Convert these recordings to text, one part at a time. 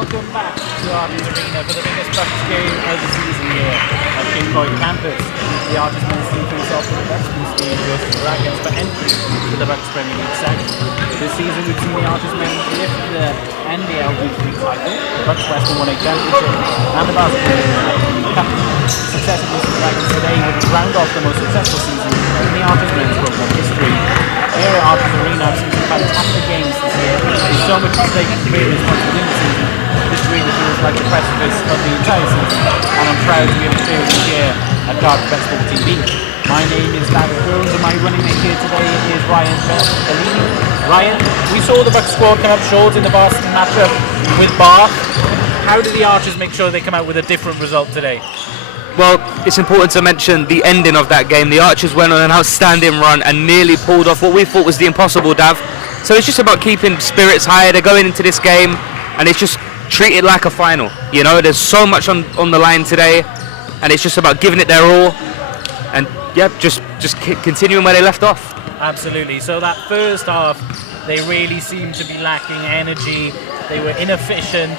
welcome back to Arches Arena for the biggest Bucks game of the season here at Kincoid Campus. The Arches men's team face off with the Westminster versus Dragons for entry to the Bucks Premier League second. This season we've seen the Arches men lift the NBL Youth League title, the Bucks Western 1A Championship, and the Basketball Cup. Success of the Dragons today would round off the most successful season in the Arches men's program history. Here at Arches Arena, I've seen some fantastic games this year. There's so much at stake to create responsibility this season. This really feels like the precipice of the entire season, and I'm proud to be able to share this here at Cardiff Basketball Team B. My name is David Burns, and my running mate here today is Ryan Bellini. Ryan, we saw the Bucks squad come up short in the varsity matchup with Bath. How did the Archers make sure they come out with a different result today? Well, it's important to mention the ending of that game. The Archers went on an outstanding run and nearly pulled off what we thought was the impossible, Dav. So it's just about keeping spirits high. They're going into this game and it's just treated like a final. You know, there's so much on the line today and it's just about giving it their all and yeah, just continuing where they left off. Absolutely. So that first half, they really seemed to be lacking energy. They were inefficient.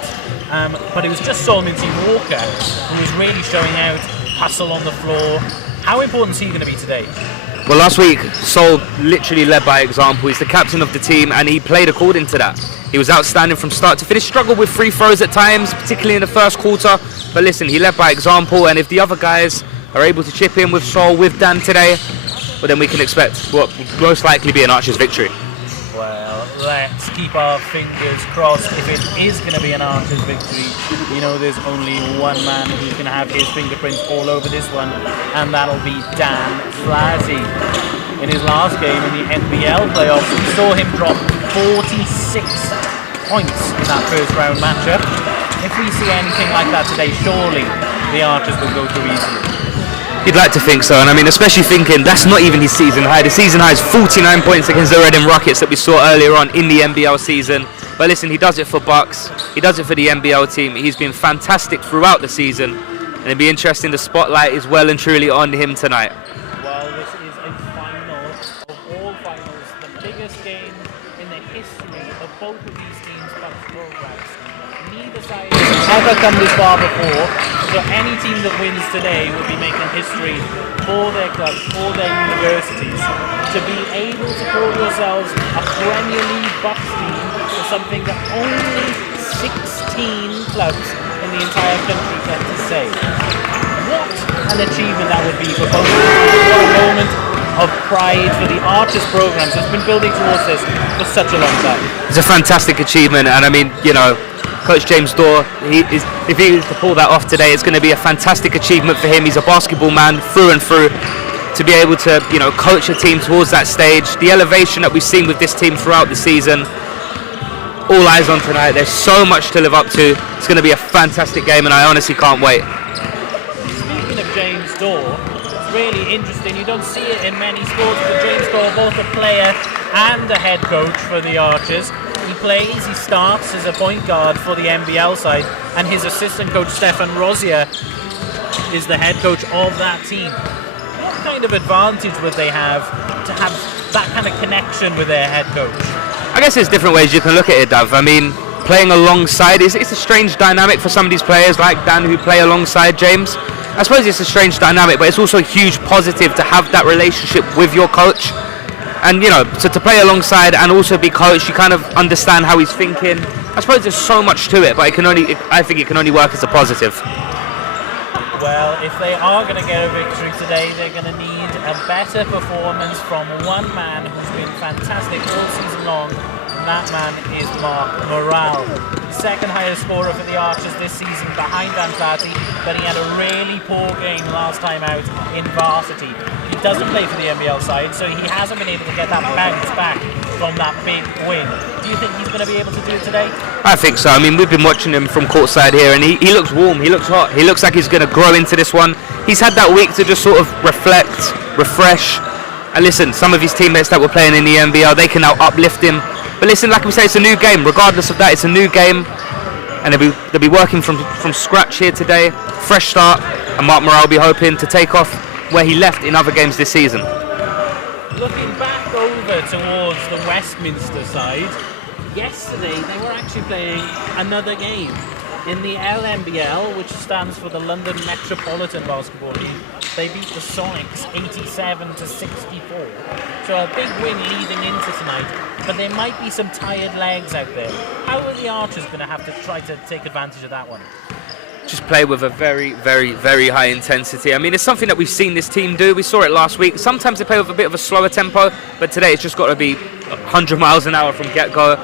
But it was just Solomon Walker who was really showing out, hustle on the floor. How important is he going to be today? Well, last week, Sol literally led by example. He's the captain of the team and he played according to that. He was outstanding from start to finish, struggled with free throws at times, particularly in the first quarter. But listen, he led by example, and if the other guys are able to chip in with Sol, with Dan today, well, then we can expect what will most likely be an Archers victory. Well, let's keep our fingers crossed. If it is going to be an Archers victory, you know there's only one man who can have his fingerprints all over this one, and that'll be Dan Flaherty. In his last game in the NBL playoffs, we saw him drop 46 points in that first round matchup. If we see anything like that today, surely the Archers will go through easily. You'd like to think so, and I mean, especially thinking that's not even his season high. The season high is 49 points against the Reading Rockets that we saw earlier on in the NBL season. But listen, he does it for Bucks, he does it for the NBL team. He's been fantastic throughout the season, and it'd be interesting. The spotlight is well and truly on him tonight. Well, this is a final of all finals, the biggest game in the history of both of these teams' Bucks programs. Neither side has ever come this far before, so any team that wins today will be making history for their clubs, for their universities. To be able to call yourselves a Premier League Bucks team is something that only 16 clubs in the entire country get to say. What an achievement that would be for both of them. What a moment of pride for the Archers programs that's been building towards this for such a long time. It's a fantastic achievement, and I mean, you know, Coach James Dorr, if he was to pull that off today, it's going to be a fantastic achievement for him. He's a basketball man through and through. To be able to, you know, coach a team towards that stage, the elevation that we've seen with this team throughout the season, all eyes on tonight. There's so much to live up to. It's going to be a fantastic game, and I honestly can't wait. Speaking of James Dorr, it's really interesting. You don't see it in many sports, but James Dorr, both a player and a head coach for the Archers. He plays, he starts as a point guard for the NBL side, and his assistant coach Stefan Rosier is the head coach of that team. What kind of advantage would they have to have that kind of connection with their head coach? I guess there's different ways you can look at it, Dav. I mean, playing alongside, it's a strange dynamic for some of these players like Dan who play alongside James. I suppose it's a strange dynamic, but it's also a huge positive to have that relationship with your coach. And, you know, so to play alongside and also be coached, you kind of understand how he's thinking. I suppose there's so much to it, but I think it can only work as a positive. Well, if they are going to get a victory today, they're going to need a better performance from one man who's been fantastic all season long, and that man is Mark Morale. Second highest scorer for the Archers this season behind Dan Flaherty, but he had a really poor game last time out in varsity. He doesn't play for the NBL side, so he hasn't been able to get that bounce back from that big win. Do you think he's going to be able to do it today? I think so. I mean, we've been watching him from courtside here, and he looks warm, he looks hot, he looks like he's going to grow into this one. He's had that week to just sort of reflect, refresh, and listen, some of his teammates that were playing in the NBL, they can now uplift him. But listen, like we say, it's a new game. Regardless of that, it's a new game, and they'll be working from scratch here today. Fresh start, and Mark Morale will be hoping to take off where he left in other games this season. Looking back over towards the Westminster side, yesterday they were actually playing another game in the LMBL, which stands for the London Metropolitan Basketball League. They beat the Sonics 87-64. So a big win leading into tonight, but there might be some tired legs out there. How are the Archers going to have to try to take advantage of that one? Just play with a very, very, very high intensity. I mean, it's something that we've seen this team do. We saw it last week. Sometimes they play with a bit of a slower tempo, but today it's just got to be 100 miles an hour from get-go.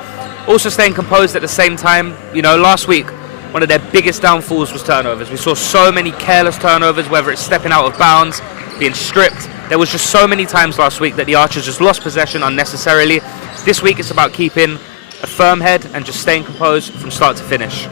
Also staying composed at the same time. You know, last week, one of their biggest downfalls was turnovers. We saw so many careless turnovers, whether it's stepping out of bounds, being stripped. There was just so many times last week that the Archers just lost possession unnecessarily. This week it's about keeping a firm head and just staying composed from start to finish.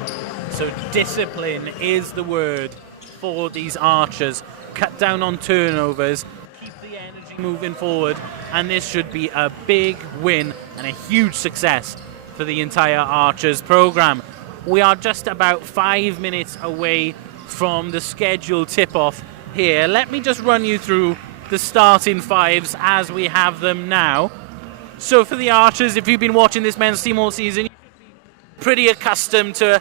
So discipline is the word for these Archers. Cut down on turnovers, keep the energy moving forward, and this should be a big win and a huge success for the entire Archers program. We are just about 5 minutes away from the scheduled tip-off here. Let me just run you through the starting fives as we have them now. So for the Archers, if you've been watching this men's team all season, you should be pretty accustomed to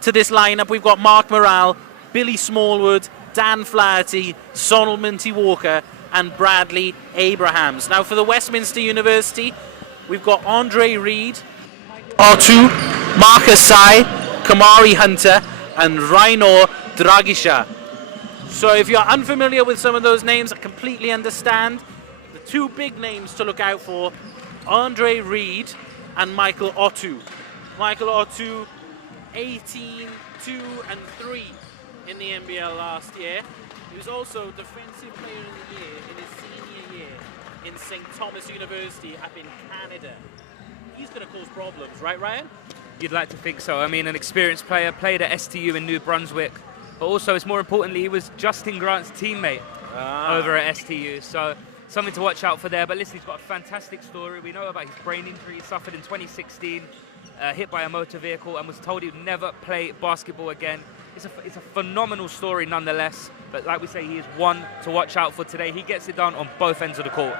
this lineup. We've got Mark Morale, Billy Smallwood, Dan Flaherty, Sonal Minty-Walker, and Bradley Abrahams. Now for the Westminster University, we've got Andre Reed, R2, Marcus Sai, Kamari Hunter, and Rainor Dragisha. So if you're unfamiliar with some of those names, I completely understand. The two big names to look out for, Andre Reed and Michael Otu. Michael Otu, 18, 2, and 3 in the NBL last year. He was also Defensive Player of the Year in his senior year in St. Thomas University up in Canada. He's going to cause problems, right, Ryan? You'd like to think so. I mean, an experienced player, played at STU in New Brunswick, but also, it's more importantly, he was Justin Grant's teammate over at STU. So something to watch out for there. But listen, he's got a fantastic story. We know about his brain injury he suffered in 2016, hit by a motor vehicle, and was told he would never play basketball again. It's a phenomenal story nonetheless. But like we say, he is one to watch out for today. He gets it done on both ends of the court.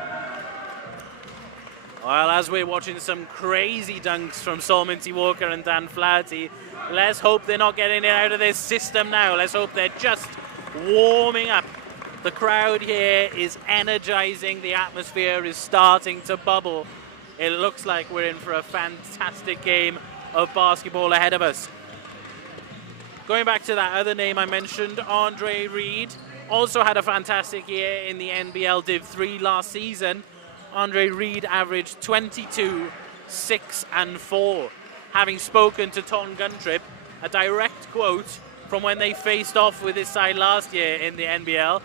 Well, as we're watching some crazy dunks from Sol Minty-Walker and Dan Flaherty, let's hope they're not getting it out of their system now. Let's hope they're just warming up. The crowd here is energizing. The atmosphere is starting to bubble. It looks like we're in for a fantastic game of basketball ahead of us. Going back to that other name I mentioned, Andre Reed, also had a fantastic year in the NBL Div 3 last season. Andre Reed averaged 22, 6, and 4. Having spoken to Ton Guntrip, a direct quote from when they faced off with his side last year in the NBL,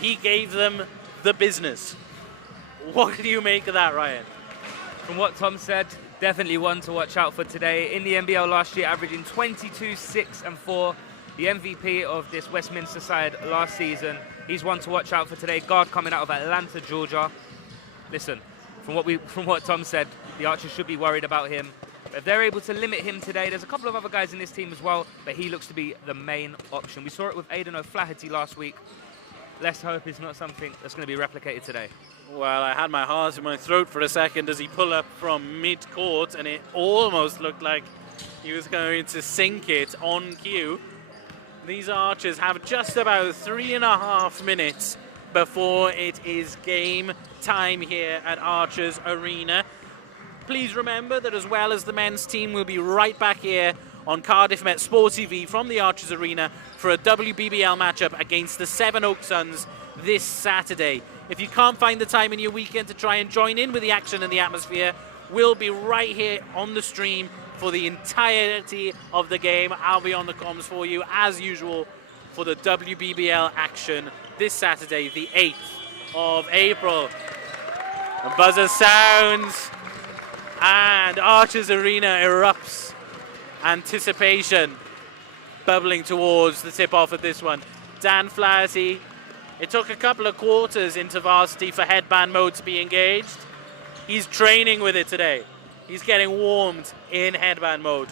he gave them the business. What do you make of that, Ryan? From what Tom said, definitely one to watch out for today. In the NBL last year, averaging 22, 6, and 4. The MVP of this Westminster side last season. He's one to watch out for today. Guard coming out of Atlanta, Georgia. Listen, from what Tom said, the Archers should be worried about him. If they're able to limit him today, there's a couple of other guys in this team as well, but he looks to be the main option. We saw it with Aiden O'Flaherty last week. Let's hope it's not something that's going to be replicated today. Well, I had my heart in my throat for a second as he pulled up from mid-court, and it almost looked like he was going to sink it on cue. These Archers have just about 3.5 minutes before it is game time here at Archers Arena. Please remember that as well as the men's team, we'll be right back here on Cardiff Met Sport TV from the Archers Arena for a WBBL matchup against the Seven Oak Suns this Saturday. If you can't find the time in your weekend to try and join in with the action and the atmosphere, we'll be right here on the stream for the entirety of the game. I'll be on the comms for you as usual for the WBBL action this Saturday, the 8th of April. The buzzer sounds and Archers Arena erupts. Anticipation bubbling towards the tip-off of this one. Dan Flaherty, it took a couple of quarters into varsity for headband mode to be engaged. He's training with it today. He's getting warmed in headband mode.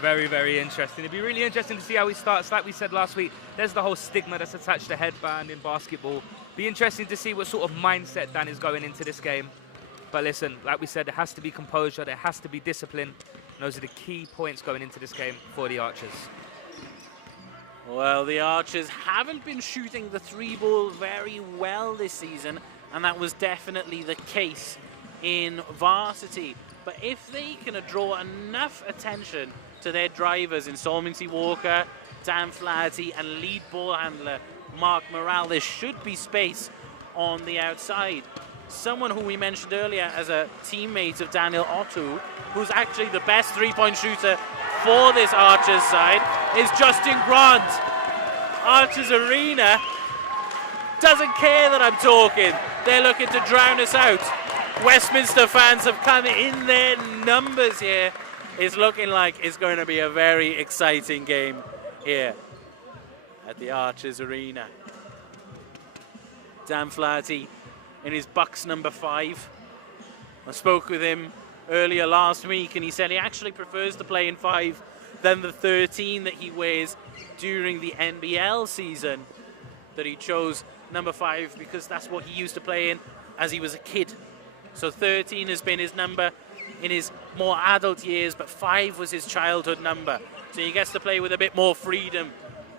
Very, very interesting. It'd be really interesting to see how he starts. Like we said last week, there's the whole stigma that's attached to headband in basketball. Be interesting to see what sort of mindset Dan is going into this game. But listen, like we said, there has to be composure, there has to be discipline. And those are the key points going into this game for the Archers. Well, the Archers haven't been shooting the 3-ball very well this season, and that was definitely the case in varsity. But if they can draw enough attention to their drivers in Solmincy Walker, Dan Flaherty, and lead ball handler Mark Morale, there should be space on the outside. Someone who we mentioned earlier as a teammate of Daniel Otto, who's actually the best three-point shooter for this Archers side, is Justin Grant. Archers Arena doesn't care that I'm talking. They're looking to drown us out. Westminster fans have come in their numbers here. It's looking like it's going to be a very exciting game here at the Archers Arena. Dan Flaherty in his Bucks number 5. I spoke with him earlier last week, and he said he actually prefers to play in 5 than the 13 that he wears during the NBL season, that he chose number 5 because that's what he used to play in as he was a kid. So 13 has been his number in his more adult years, but 5 was his childhood number. So he gets to play with a bit more freedom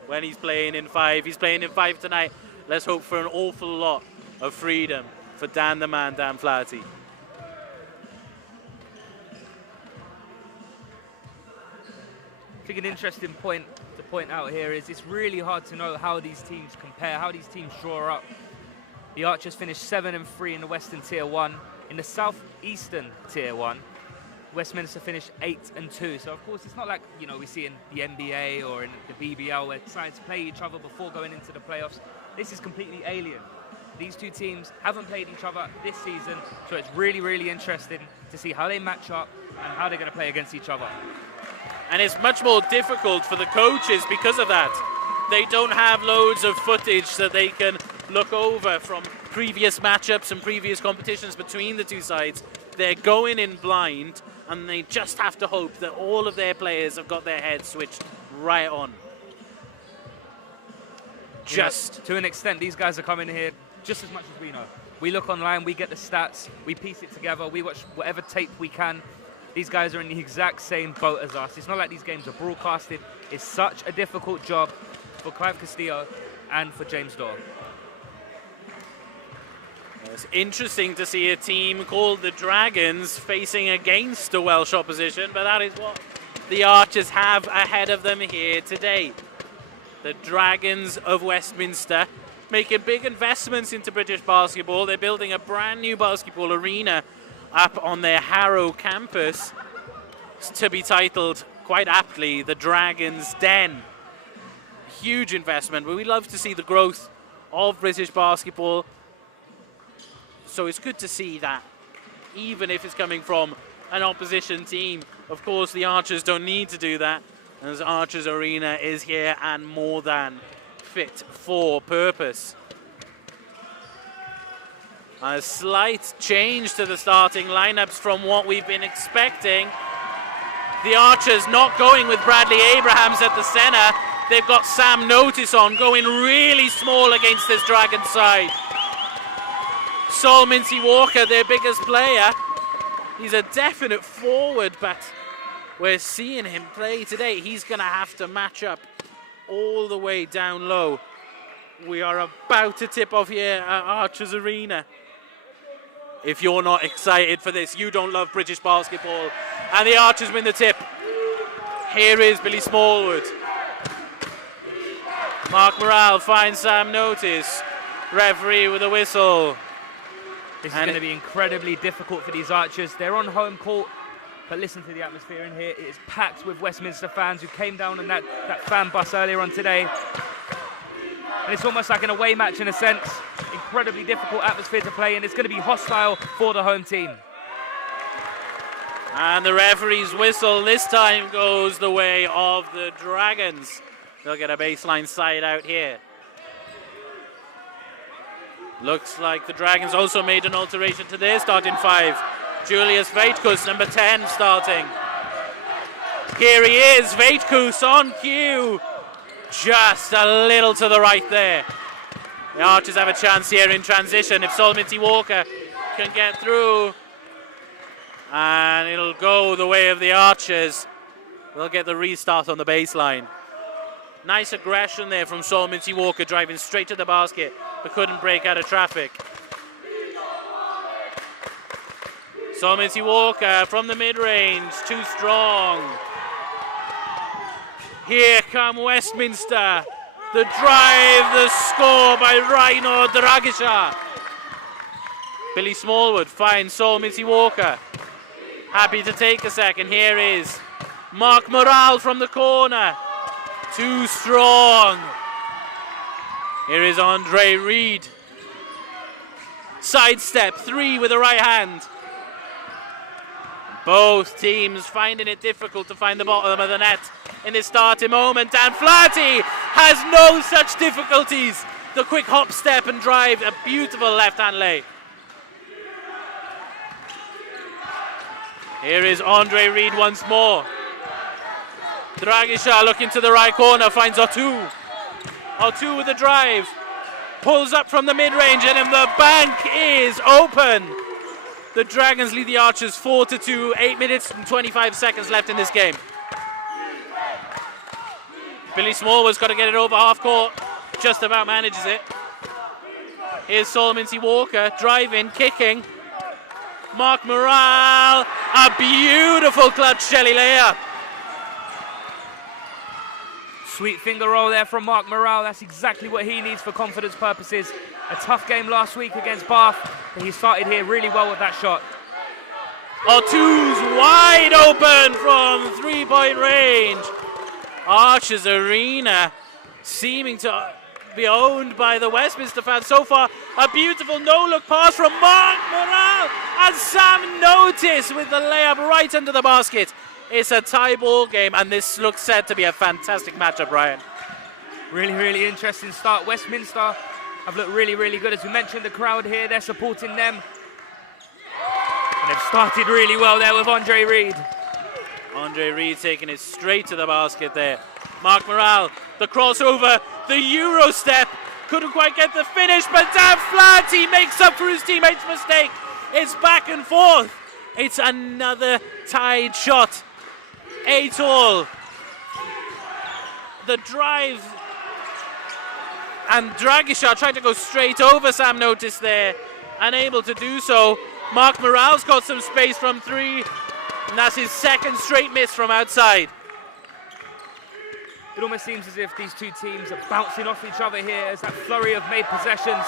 when he's playing in 5. He's playing in 5 tonight. Let's hope for an awful lot of freedom for Dan the Man, Dan Flaherty. I think an interesting point to point out here is it's really hard to know how these teams compare, how these teams draw up. The Archers finished 7-3 in the Western Tier 1. In the Southeastern Tier 1, Westminster finished 8-2. So of course it's not like, you know, we see in the NBA or in the BBL where sides play each other before going into the playoffs. This is completely alien. These two teams haven't played each other this season, so it's really, really interesting to see how they match up and how they're going to play against each other. And it's much more difficult for the coaches because of that. They don't have loads of footage that they can look over from previous matchups and previous competitions between the two sides. They're going in blind, and they just have to hope that all of their players have got their heads switched right on. Just to an extent, these guys are coming here just as much as we know. We look online, we get the stats, we piece it together, we watch whatever tape we can. These guys are in the exact same boat as us. It's not like these games are broadcasted. It's such a difficult job for Clive Castillo and for James Dorr. It's interesting to see a team called the Dragons facing against the Welsh opposition, but that is what the Archers have ahead of them here today. The Dragons of Westminster making big investments into British basketball. They're building a brand new basketball arena up on their Harrow campus, to be titled quite aptly the Dragons' Den. Huge investment, but we love to see the growth of British basketball. So it's good to see that, even if it's coming from an opposition team. Of course, the Archers don't need to do that, as Archers Arena is here and more than fit for purpose. A slight change to the starting lineups from what we've been expecting. The Archers not going with Bradley Abrahams at the center. They've got Sam Notice on, going really small against this Dragon side. Sol Mincy Walker, their biggest player. He's a definite forward, but we're seeing him play today. He's going to have to match up all the way down low. We are about to tip off here at Archers Arena. If you're not excited for this, you don't love British basketball. And the Archers win the tip. Here is Billy Smallwood. Mark Morale finds Sam Notice. Referee with a whistle. This is going to be incredibly difficult for these Archers. They're on home court, but listen to the atmosphere in here. It is packed with Westminster fans who came down on that fan bus earlier on today. And it's almost like an away match in a sense. Incredibly difficult atmosphere to play in. It's going to be hostile for the home team. And the referee's whistle this time goes the way of the Dragons. They'll get a baseline side out here. Looks like the Dragons also made an alteration to their starting 5. Julius Vaitkus, number 10, starting. Here he is, Vaitkus on cue. Just a little to the right there. The Archers have a chance here in transition. If Sol Mincy Walker can get through, go the way of the Archers. They'll get the restart on the baseline. Nice aggression there from Saul Mincy-Walker, driving straight to the basket, but couldn't break out of traffic. Saul Mincy-Walker from the mid-range, too strong. Here come Westminster. The drive, the score by Rhino Dragisha. Billy Smallwood finds Saul Mincy-Walker. Happy to take a second. Here is Mark Morale from the corner. Too strong. Here is Andre Reed. Sidestep, 3 with the right hand. Both teams finding it difficult to find the bottom of the net in this starting moment. Dan Flaherty has no such difficulties. The quick hop, step and drive, a beautiful left-hand lay. Here is Andre Reed once more. Dragisha looking to the right corner, finds Otu. Otu with the drive. Pulls up from the mid-range and the bank is open. The Dragons lead the Archers 4-2, 8 minutes and 25 seconds left in this game. Billy Smallwood's got to get it over half court. Just about manages it. Here's Saul Mincy-Walker driving, kicking. Mark Morale, a beautiful clutch Shelley layup. Sweet finger roll there from Mark Morale. That's exactly what he needs for confidence purposes. A tough game last week against Bath, but he started here really well with that shot. Otu's wide open from three-point range. Archers Arena seeming to be owned by the Westminster fans so far. A beautiful no-look pass from Mark Morale, and Sam Notice with the layup right under the basket. It's a tie ball game, and this looks set to be a fantastic matchup, Ryan. Really, really interesting start. Westminster have looked really, really good. As we mentioned, the crowd here, they're supporting them. And they've started really well there with Andre Reed. Andre Reed taking it straight to the basket there. Mark Morale, the crossover, the Euro step. Couldn't quite get the finish, but Dan Flaherty makes up for his teammate's mistake. It's back and forth. It's another tied shot. 8-all. The drive, and Dragisha tried to go straight over Sam Notice there, unable to do so. Mark Morale's got some space from 3, and that's his second straight miss from outside. It almost seems as if these two teams are bouncing off each other here as that flurry of made possessions.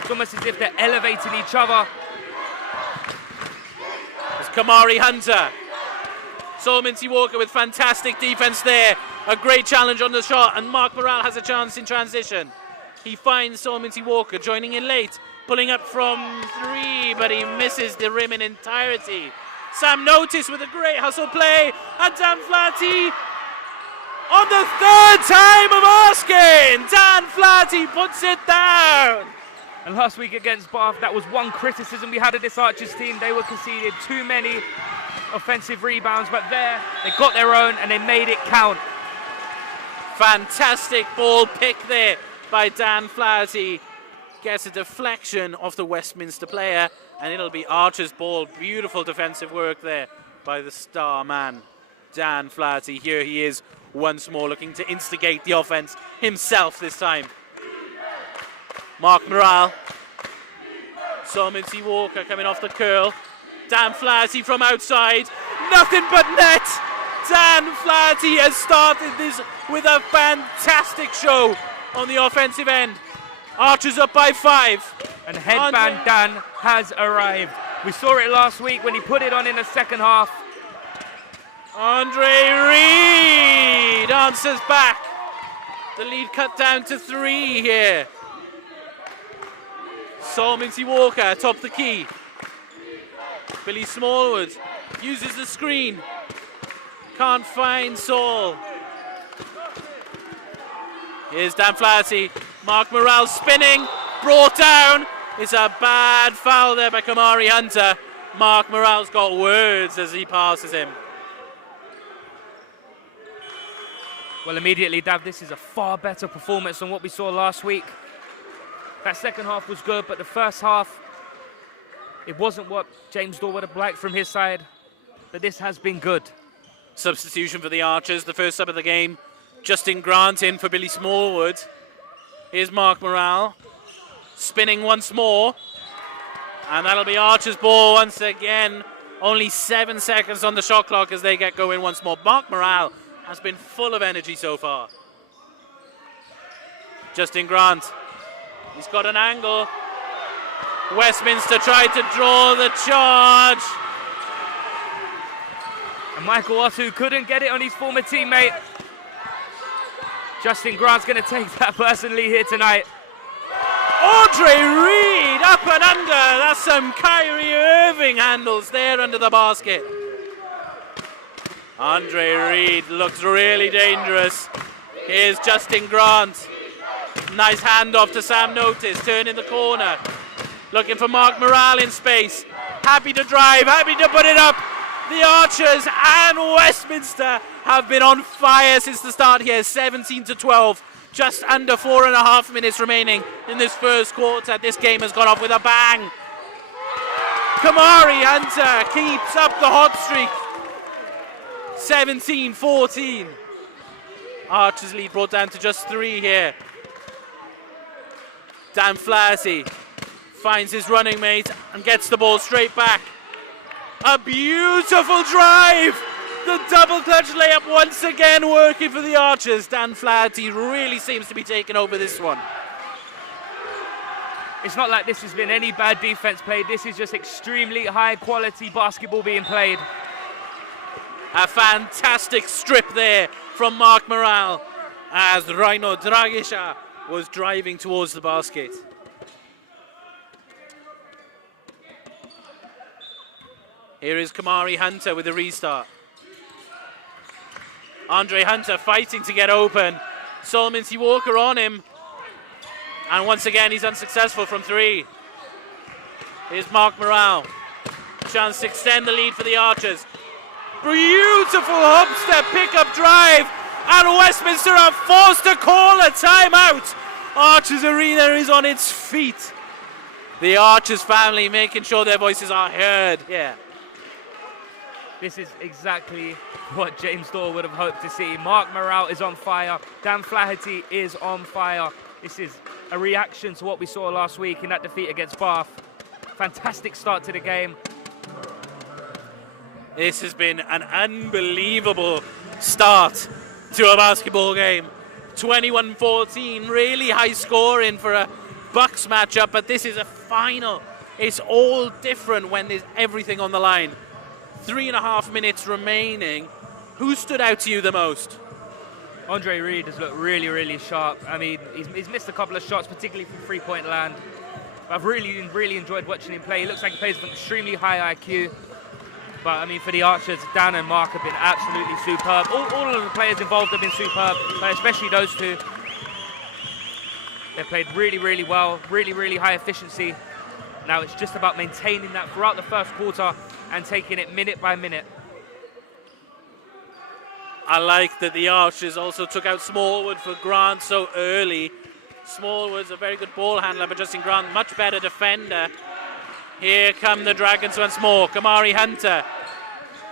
It's almost as if they're elevating each other. It's Kamari Hunter. Saul Mincy-Walker with fantastic defense there. A great challenge on the shot, and Mark Morale has a chance in transition. He finds Saul Mincy-Walker joining in late, pulling up from 3, but he misses the rim in entirety. Sam Notice with a great hustle play, and Dan Flaherty on the 3rd time of asking. Dan Flaherty puts it down. And last week against Bath, that was one criticism we had of this Archers team. They were conceded too many offensive rebounds, but there, they got their own and they made it count. Fantastic ball pick there by Dan Flaherty. Gets a deflection off the Westminster player, and it'll be Archer's ball. Beautiful defensive work there by the star man, Dan Flaherty. Here he is once more looking to instigate the offense himself this time. Mark Morale. Saul Mincy-Walker coming off the curl. Dan Flaherty from outside. Nothing but net. Dan Flaherty has started this with a fantastic show on the offensive end. Archers up by 5. And headband Dan has arrived. We saw it last week when he put it on in the second half. Andre Reed answers back. The lead cut down to 3 here. Saul Mincy-Walker atop the key. Billy Smallwood uses the screen. Can't find Saul. Here's Dan Flaherty. Mark Morale spinning. Brought down. It's a bad foul there by Kamari Hunter. Mark Morale's got words as he passes him. Well, immediately, Dav, this is a far better performance than what we saw last week. That second half was good, but the first half, It wasn't what James Dorr would have liked from his side, but this has been good. Substitution for the Archers, the first sub of the game. Justin Grant in for Billy Smallwood. Here's Mark Morale, spinning once more. And that'll be Archer's ball once again. Only 7 seconds on the shot clock as they get going once more. Mark Morale has been full of energy so far. Justin Grant, he's got an angle. Westminster tried to draw the charge. And Michael Otto couldn't get it on his former teammate. Justin Grant's going to take that personally here tonight. Andre Reed up and under. That's some Kyrie Irving handles there under the basket. Andre Reed looks really dangerous. Here's Justin Grant. Nice handoff to Sam Notice, turning the corner. Looking for Mark Morale in space. Happy to drive, happy to put it up. The Archers and Westminster have been on fire since the start here. 17-12. Just under 4.5 minutes remaining in this first quarter. This game has gone off with a bang. Kamari Hunter keeps up the hot streak. 17-14. Archers lead brought down to just 3 here. Dan Flaherty finds his running mate and gets the ball straight back. A beautiful drive. The double clutch layup once again working for the Archers. Dan Flaherty really seems to be taking over this one. It's not like this has been any bad defense played. This is just extremely high quality basketball being played. A fantastic strip there from Mark Morale as Rhino Dragisha was driving towards the basket. Here is Kamari Hunter with the restart. Andre Hunter fighting to get open. Solomon C. Walker on him. And once again, he's unsuccessful from 3. Here's Mark Morale. Chance to extend the lead for the Archers. Beautiful hop step pickup drive. And Westminster are forced to call a timeout. Archers Arena is on its feet. The Archers family making sure their voices are heard. Yeah. This is exactly what James Dorr would have hoped to see. Mark Morale is on fire. Dan Flaherty is on fire. This is a reaction to what we saw last week in that defeat against Bath. Fantastic start to the game. This has been an unbelievable start to a basketball game. 21-14, really high scoring for a Bucks matchup, but this is a final. It's all different when there's everything on the line. 3.5 minutes remaining. Who stood out to you the most? Andre Reed has looked really, really sharp. I mean, he's missed a couple of shots, particularly from three-point land. I've really enjoyed watching him play. He looks like he plays with extremely high IQ. But, I mean, for the Archers, Dan and Mark have been absolutely superb. All of the players involved have been superb, but especially those two. They've played really, really well, really high efficiency. Now it's just about maintaining that throughout the first quarter and taking it minute by minute. I like that the Archers also took out Smallwood for Grant so early. Smallwood's a very good ball handler, but Justin Grant, much better defender. Here come the Dragons once more. Kamari Hunter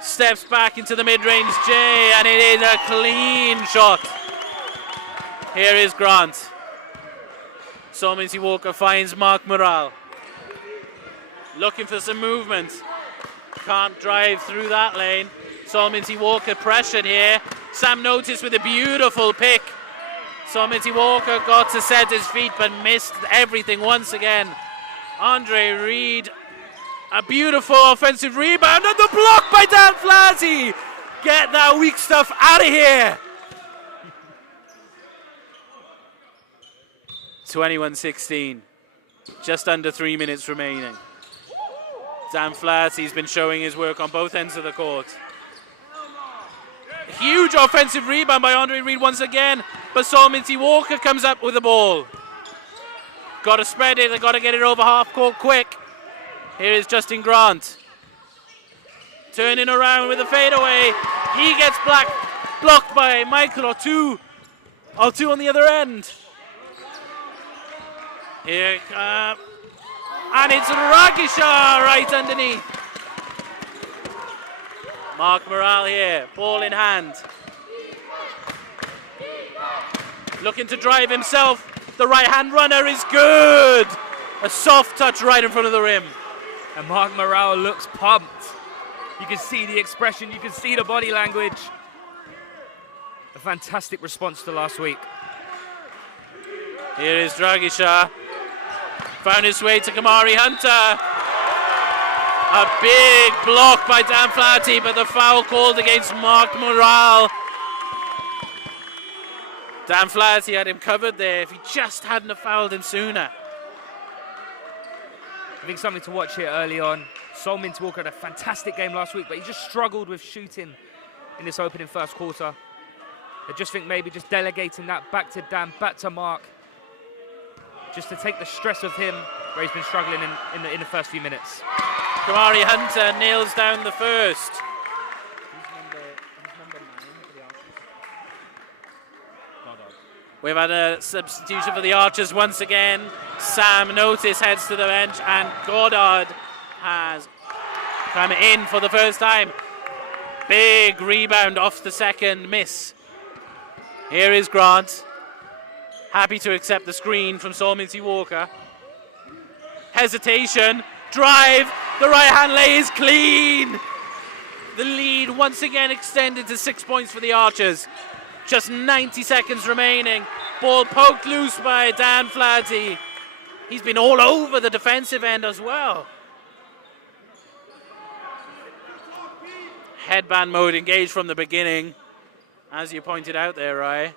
steps back into the mid-range J, and it is a clean shot. Here is Grant. Solomon C. Walker finds Mark Morale. Looking for some movement. Can't drive through that lane. Solomon C. Walker pressured here. Sam Notice with a beautiful pick. Solomon C. Walker got to set his feet but missed everything once again. Andre Reed, a beautiful offensive rebound and the block by Dan Flaherty. Get that weak stuff out of here. 21-16, just under 3 minutes remaining. Dan Flaherty's been showing his work on both ends of the court. Huge offensive rebound by Andre Reed once again, but Solomon C. Walker comes up with the ball. Got to spread it, they got to get it over half court quick. Here is Justin Grant. Turning around with a fadeaway. He gets blocked by Michael O'Toole. O'Toole on the other end. Here And it's Ragisha right underneath. Mark Morale here, ball in hand. Looking to drive himself. The right-hand runner is good. A soft touch right in front of the rim. And Mark Morale looks pumped. You can see the expression, you can see the body language. A fantastic response to last week. Here is Dragisha. Found his way to Kamari Hunter. A big block by Dan Flaherty, but the foul called against Mark Morale. Dan Flaherty had him covered there if he just hadn't have fouled him sooner. I think something to watch here early on. Sol Minty-Walker had a fantastic game last week, but he just struggled with shooting in this opening first quarter. I just think maybe just delegating that back to Dan, back to Mark, just to take the stress of him where he's been struggling in the first few minutes. Kamari Hunter nails down the first. We've had a substitution for the Archers once again. Sam Notice heads to the bench, and Goddard has come in for the first time. Big rebound off the second miss. Here is Grant. Happy to accept the screen from Sol Minty-Walker. Hesitation, drive, the right hand lay is clean. The lead once again extended to 6 points for the Archers. Just 90 seconds remaining. Ball poked loose by Dan Flaherty. He's been all over the defensive end as well. Headband mode engaged from the beginning, as you pointed out there, Rye.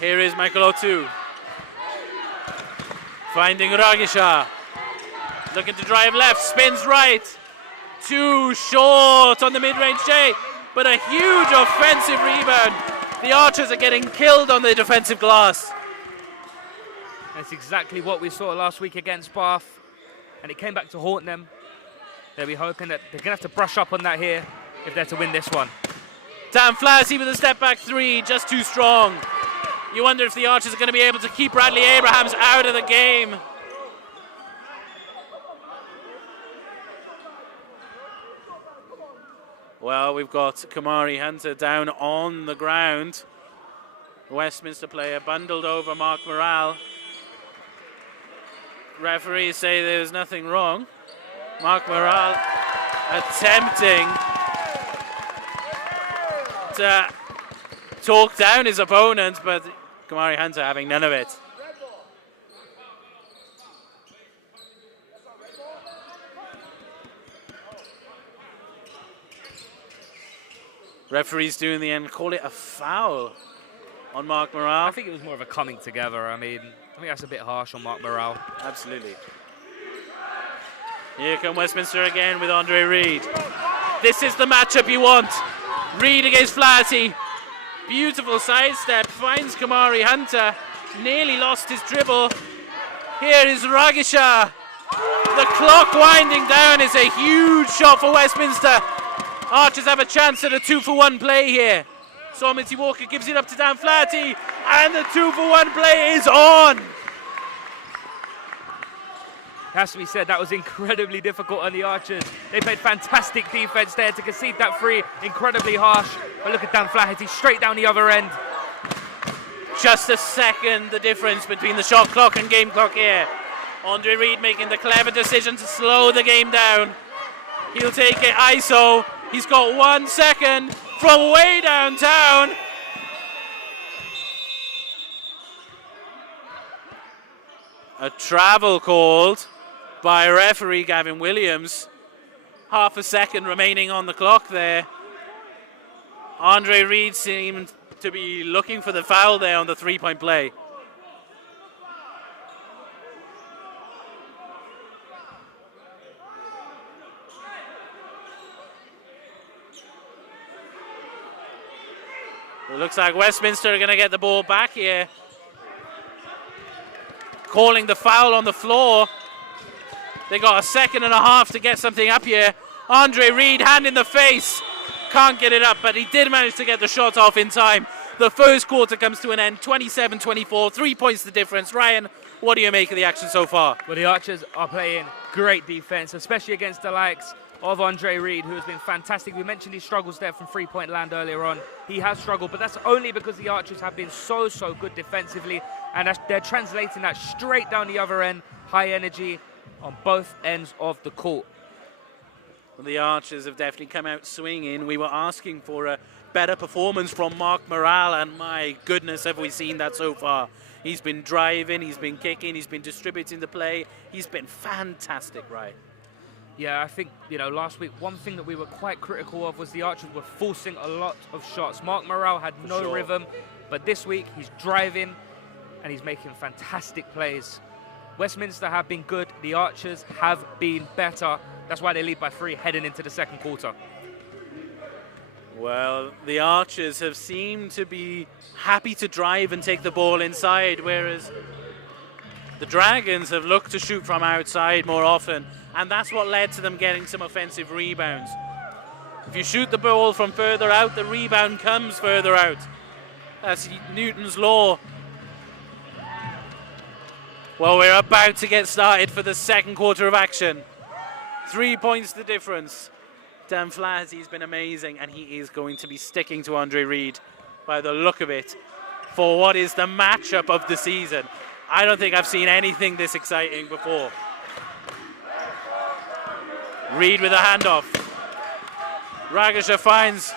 Here is Michael Otu. Finding Ragisha. Looking to drive left, spins right. Too short on the mid-range J, but a huge offensive rebound. The Archers are getting killed on the defensive glass. That's exactly what we saw last week against Bath, and it came back to haunt them. They'll be hoping that they're going to have to brush up on that here if they're to win this one. Dan Flaherty with a step-back three, just too strong. You wonder if the Archers are going to be able to keep Bradley Abrahams out of the game. Well, we've got Kamari Hunter down on the ground. Westminster player bundled over Mark Morale. Referees say there's nothing wrong. Mark Morale attempting to talk down his opponent, but Kamari Hunter having none of it. Referees do in the end call it a foul on Mark Morale. I think it was more of a coming together. I mean, I think that's a bit harsh on Mark Morale. Absolutely. Here come Westminster again with Andre Reed. This is the matchup you want. Reed against Flaherty. Beautiful sidestep, finds Kamari Hunter. Nearly lost his dribble. Here is Ragisha. The clock winding down is a huge shot for Westminster. Archers have a chance at a 2-for-1 play here. Sol Minty-Walker gives it up to Dan Flaherty, and the 2-for-1 play is on. It has to be said, that was incredibly difficult on the Archers. They played fantastic defense there to concede that free, incredibly harsh. But look at Dan Flaherty, straight down the other end. Just a second, the difference between the shot clock and game clock here. Andre Reed making the clever decision to slow the game down. He'll take it ISO. He's got 1 second from way downtown. A travel called by referee Gavin Williams. Half a second remaining on the clock there. Andre Reed seemed to be looking for the foul there on the three-point play. It looks like Westminster are going to get the ball back here. Calling the foul on the floor. They got a second and a half to get something up here. Andre Reed, hand in the face. Can't get it up, but he did manage to get the shot off in time. The first quarter comes to an end, 27-24, 3 points the difference. Ryan, what do you make of the action so far? Well, the Archers are playing great defense, especially against the likes of Andre Reed, who has been fantastic. We mentioned his struggles there from three-point land earlier on. He has struggled, but that's only because the Archers have been so good defensively, and they're translating that straight down the other end, high energy on both ends of the court. Well, the Archers have definitely come out swinging. We were asking for a better performance from Mark Morale, and my goodness, have we seen that so far. He's been driving, he's been kicking, he's been distributing the play. He's been fantastic, right? Yeah, I think, last week, one thing that we were quite critical of was the Archers were forcing a lot of shots. Mark Morale had no rhythm, but this week he's driving and he's making fantastic plays. Westminster have been good, the Archers have been better. That's why they lead by 3 heading into the second quarter. Well, the Archers have seemed to be happy to drive and take the ball inside, whereas the Dragons have looked to shoot from outside more often, and that's what led to them getting some offensive rebounds. If you shoot the ball from further out, the rebound comes further out. That's Newton's law. Well, we're about to get started for the second quarter of action. 3 points the difference. Dan Flaherty's been amazing, and he is going to be sticking to Andre Reed by the look of it for what is the matchup of the season. I don't think I've seen anything this exciting before. Reed with a handoff. Ragasha finds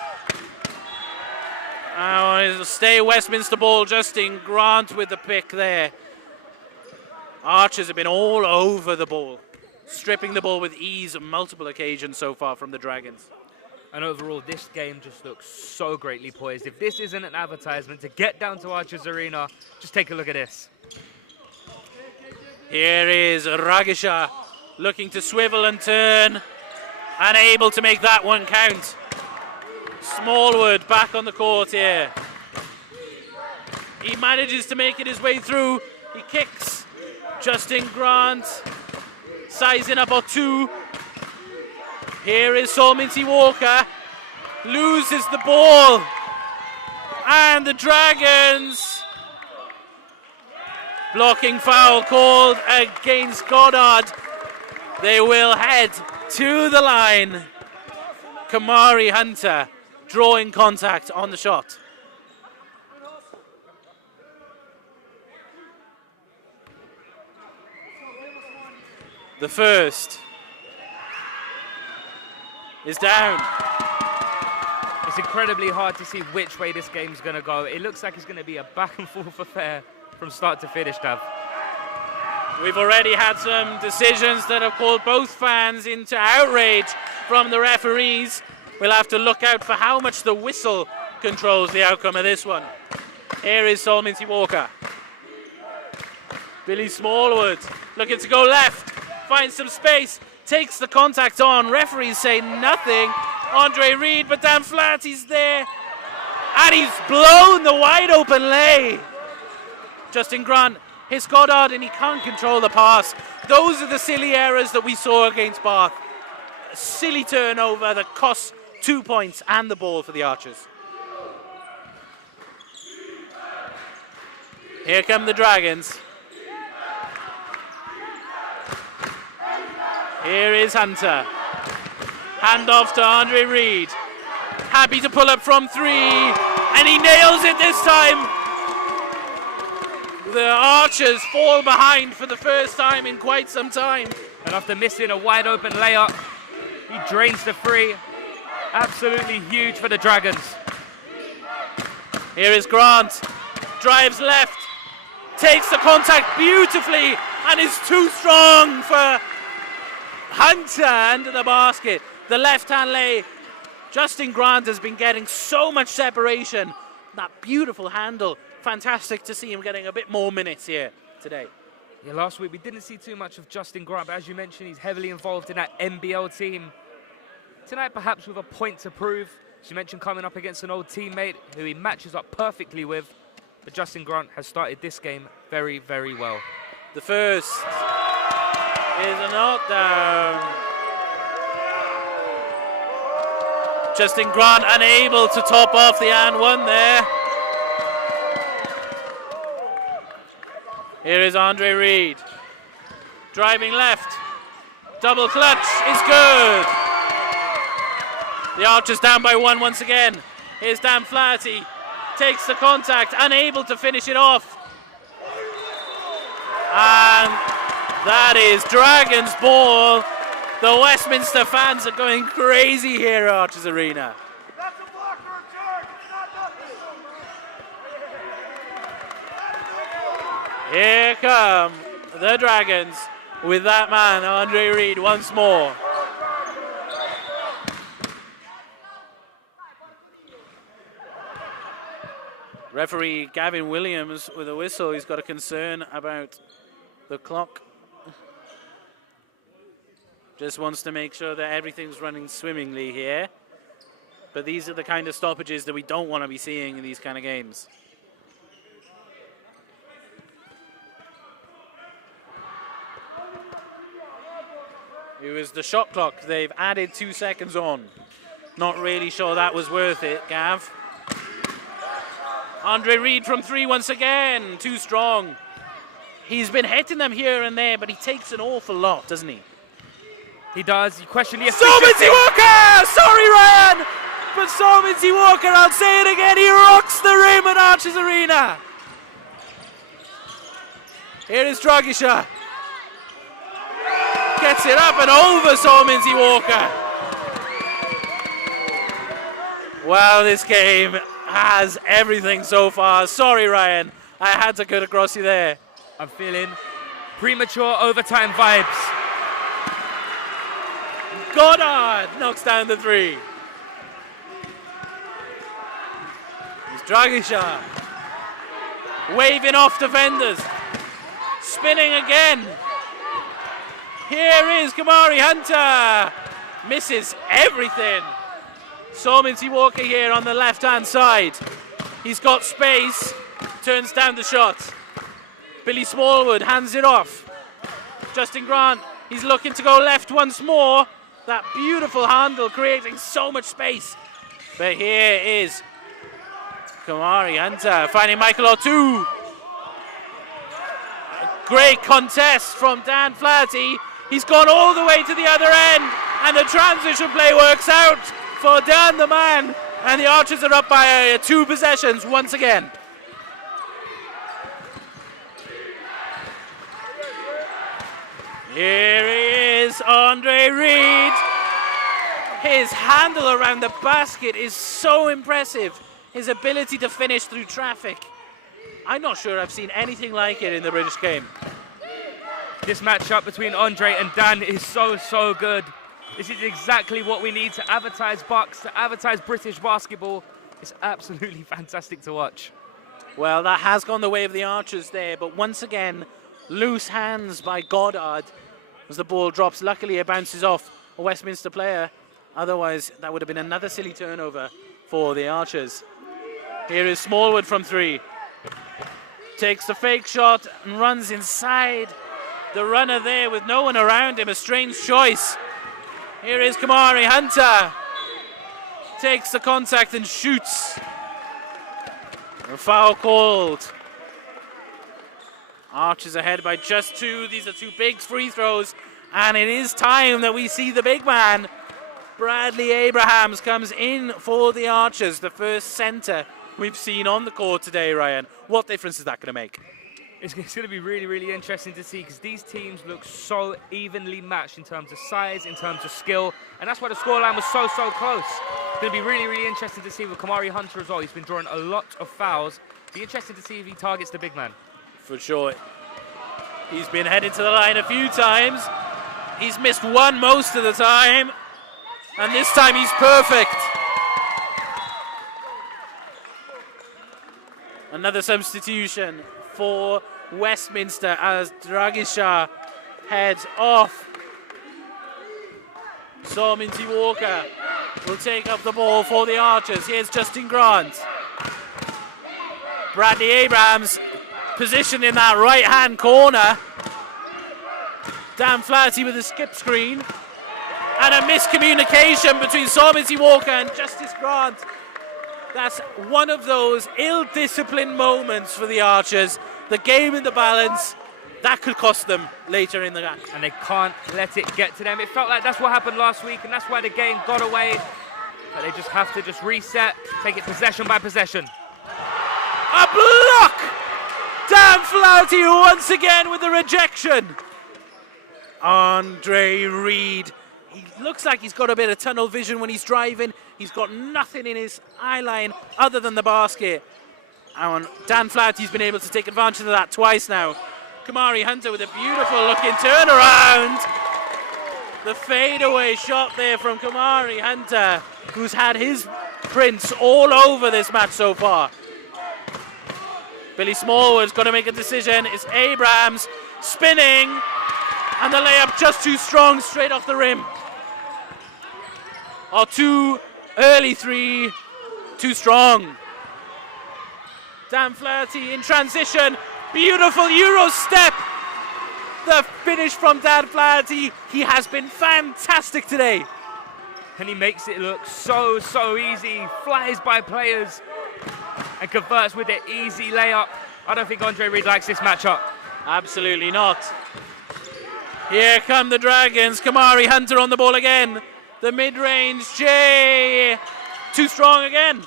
stay Westminster ball. Justin Grant with the pick there. Archers have been all over the ball, stripping the ball with ease on multiple occasions so far from the Dragons. And overall, this game just looks so greatly poised. If this isn't an advertisement to get down to Archers Arena, just take a look at this. Here is Ragasha looking to swivel and turn, and able to make that one count. Smallwood back on the court here. He manages to make it his way through. He kicks. Justin Grant sizing up or two. Here is Saul Minty Walker. Loses the ball. And the Dragons. Blocking foul called against Goddard. They will head to the line. Kamari Hunter drawing contact on the shot. The first is down. It's incredibly hard to see which way this game's going to go. It looks like it's going to be a back and forth affair from start to finish, Dav. We've already had some decisions that have called both fans into outrage from the referees. We'll have to look out for how much the whistle controls the outcome of this one. Here is Saul Minty Walker. Billy Smallwood looking to go left, finds some space, takes the contact on. Referees say nothing. Andre Reed, but Dan Flaherty's there, and he's blown the wide open lay. Justin Grant hits Goddard, and he can't control the pass. Those are the silly errors that we saw against Bath. A silly turnover that costs 2 points and the ball for the Archers. Here come the Dragons. Here is Hunter. Handoff to Andre Reed. Happy to pull up from 3, and he nails it this time. The Archers fall behind for the first time in quite some time. And after missing a wide open layup, he drains the 3. Absolutely huge for the Dragons. Here is Grant. Drives left. Takes the contact beautifully and is too strong for Hunter under the basket. The left-hand lay. Justin Grant has been getting so much separation. That beautiful handle. Fantastic to see him getting a bit more minutes here today. Yeah, last week we didn't see too much of Justin Grant, but as you mentioned, he's heavily involved in that NBL team. Tonight, perhaps with a point to prove. As you mentioned, coming up against an old teammate who he matches up perfectly with. But Justin Grant has started this game very, very well. The first is a knockdown. Justin Grant unable to top off the and one there. Here is Andre Reed. Driving left. Double clutch is good. The Archers down by 1 once again. Here's Dan Flaherty. Takes the contact, unable to finish it off. And that is Dragons ball. The Westminster fans are going crazy here at Archers Arena. Here come the Dragons with that man, Andre Reed, once more. Referee Gavin Williams with a whistle. He's got a concern about the clock. Just wants to make sure that everything's running swimmingly here. But these are the kind of stoppages that we don't want to be seeing in these kind of games. It was the shot clock. They've added 2 seconds on. Not really sure that was worth it, Gav. Andre Reed from 3 once again. Too strong. He's been hitting them here and there, but he takes an awful lot, doesn't he? He does. You question the efficiency. Sominzi Walker! Sorry, Ryan! But Sominzi Walker, I'll say it again, he rocks the rim at Archers Arena. Here is Dragisha. Gets it up and over Sominzi Walker. Well, this game has everything so far. Sorry, Ryan. I had to cut across you there. I'm feeling premature overtime vibes. Goddard knocks down the 3. It's Dragisha. Waving off defenders. Spinning again. Here is Kamari Hunter. Misses everything. Sominzi Walker here on the left-hand side. He's got space. Turns down the shot. Billy Smallwood hands it off. Justin Grant, he's looking to go left once more. That beautiful handle creating so much space. But here is Kamari Hunter finding Michael O'Toole. Great contest from Dan Flaherty. He's gone all the way to the other end, and the transition play works out for Dan the man, and the Archers are up by 2 possessions once again. Here he is, Andre Reed. His handle around the basket is so impressive. His ability to finish through traffic. I'm not sure I've seen anything like it in the British game. This matchup between Andre and Dan is so good. This is exactly what we need to advertise Bucks, to advertise British basketball. It's absolutely fantastic to watch. Well, that has gone the way of the Archers there, but once again, loose hands by Goddard as the ball drops. Luckily, it bounces off a Westminster player. Otherwise, that would have been another silly turnover for the Archers. Here is Smallwood from 3. Takes the fake shot and runs inside. The runner there with no one around him, a strange choice. Here is Kamari Hunter. Takes the contact and shoots. A foul called. Archers ahead by just 2. These are 2 big free throws. And it is time that we see the big man. Bradley Abrahams comes in for the Archers. The first centre we've seen on the court today, Ryan. What difference is that going to make? It's going to be really interesting to see because these teams look so evenly matched in terms of size, in terms of skill, and that's why the scoreline was so close. It's going to be really interesting to see with Kamari Hunter as well. He's been drawing a lot of fouls. Be interesting to see if he targets the big man. For sure. He's been headed to the line a few times. He's missed 1 most of the time, and this time he's perfect. Another substitution for Westminster as Dragisha heads off. Sominzi Walker will take up the ball for the Archers. Here's Justin Grant. Bradley Abrahams positioned in that right-hand corner. Dan Flaherty with a skip screen. And a miscommunication between Sominzi Walker and Justice Grant. That's one of those ill-disciplined moments for the Archers. the game in the balance. That could cost them later in the match. And they can't let it get to them. It felt like that's what happened last week, and that's why the game got away. But they just have to just reset, take it possession by possession. A block! Dan Flaherty once again with the rejection. Andre Reed. He looks like he's got a bit of tunnel vision when he's driving. He's got nothing in his eye line other than the basket. And Dan Flaherty's been able to take advantage of that twice now. Kamari Hunter with a beautiful looking turnaround. The fadeaway shot there from Kamari Hunter, who's had his prints all over this match so far. Billy Smallwood's got to make a decision. It's Abrahams spinning, and the layup just too strong, straight off the rim. Or too early three, too strong. Dan Flaherty in transition. Beautiful Euro step. The finish from Dan Flaherty. He has been fantastic today. And he makes it look so easy. Flies by players and converts with an easy layup. I don't think Andre Reed likes this matchup. Absolutely not. Here come the Dragons. Kamari Hunter on the ball again. The mid-range J. Too strong again.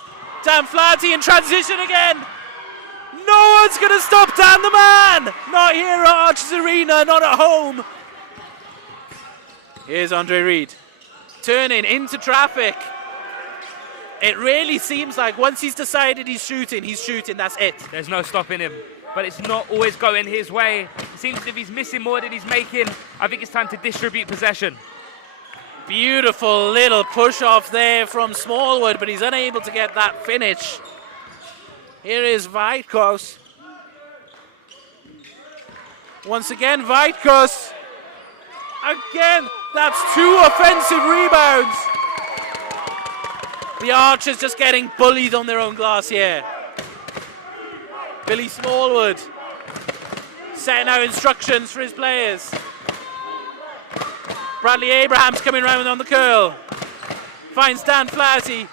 Dan Flaherty in transition again. No one's going to stop Dan the man. Not here at Arches Arena, not at home. Here's Andre Reed. Turning into traffic. It really seems like once he's decided he's shooting, that's it. There's no stopping him. But it's not always going his way. It seems as if he's missing more than he's making. I think it's time to distribute possession. Beautiful little push off there from Smallwood, but he's unable to get that finish. Here is Vaitkos. Once again, Vaitkos. Again, that's 2 offensive rebounds. The Archers just getting bullied on their own glass here. Billy Smallwood setting out instructions for his players. Bradley Abrahams coming round on the curl. Finds Dan Flaherty.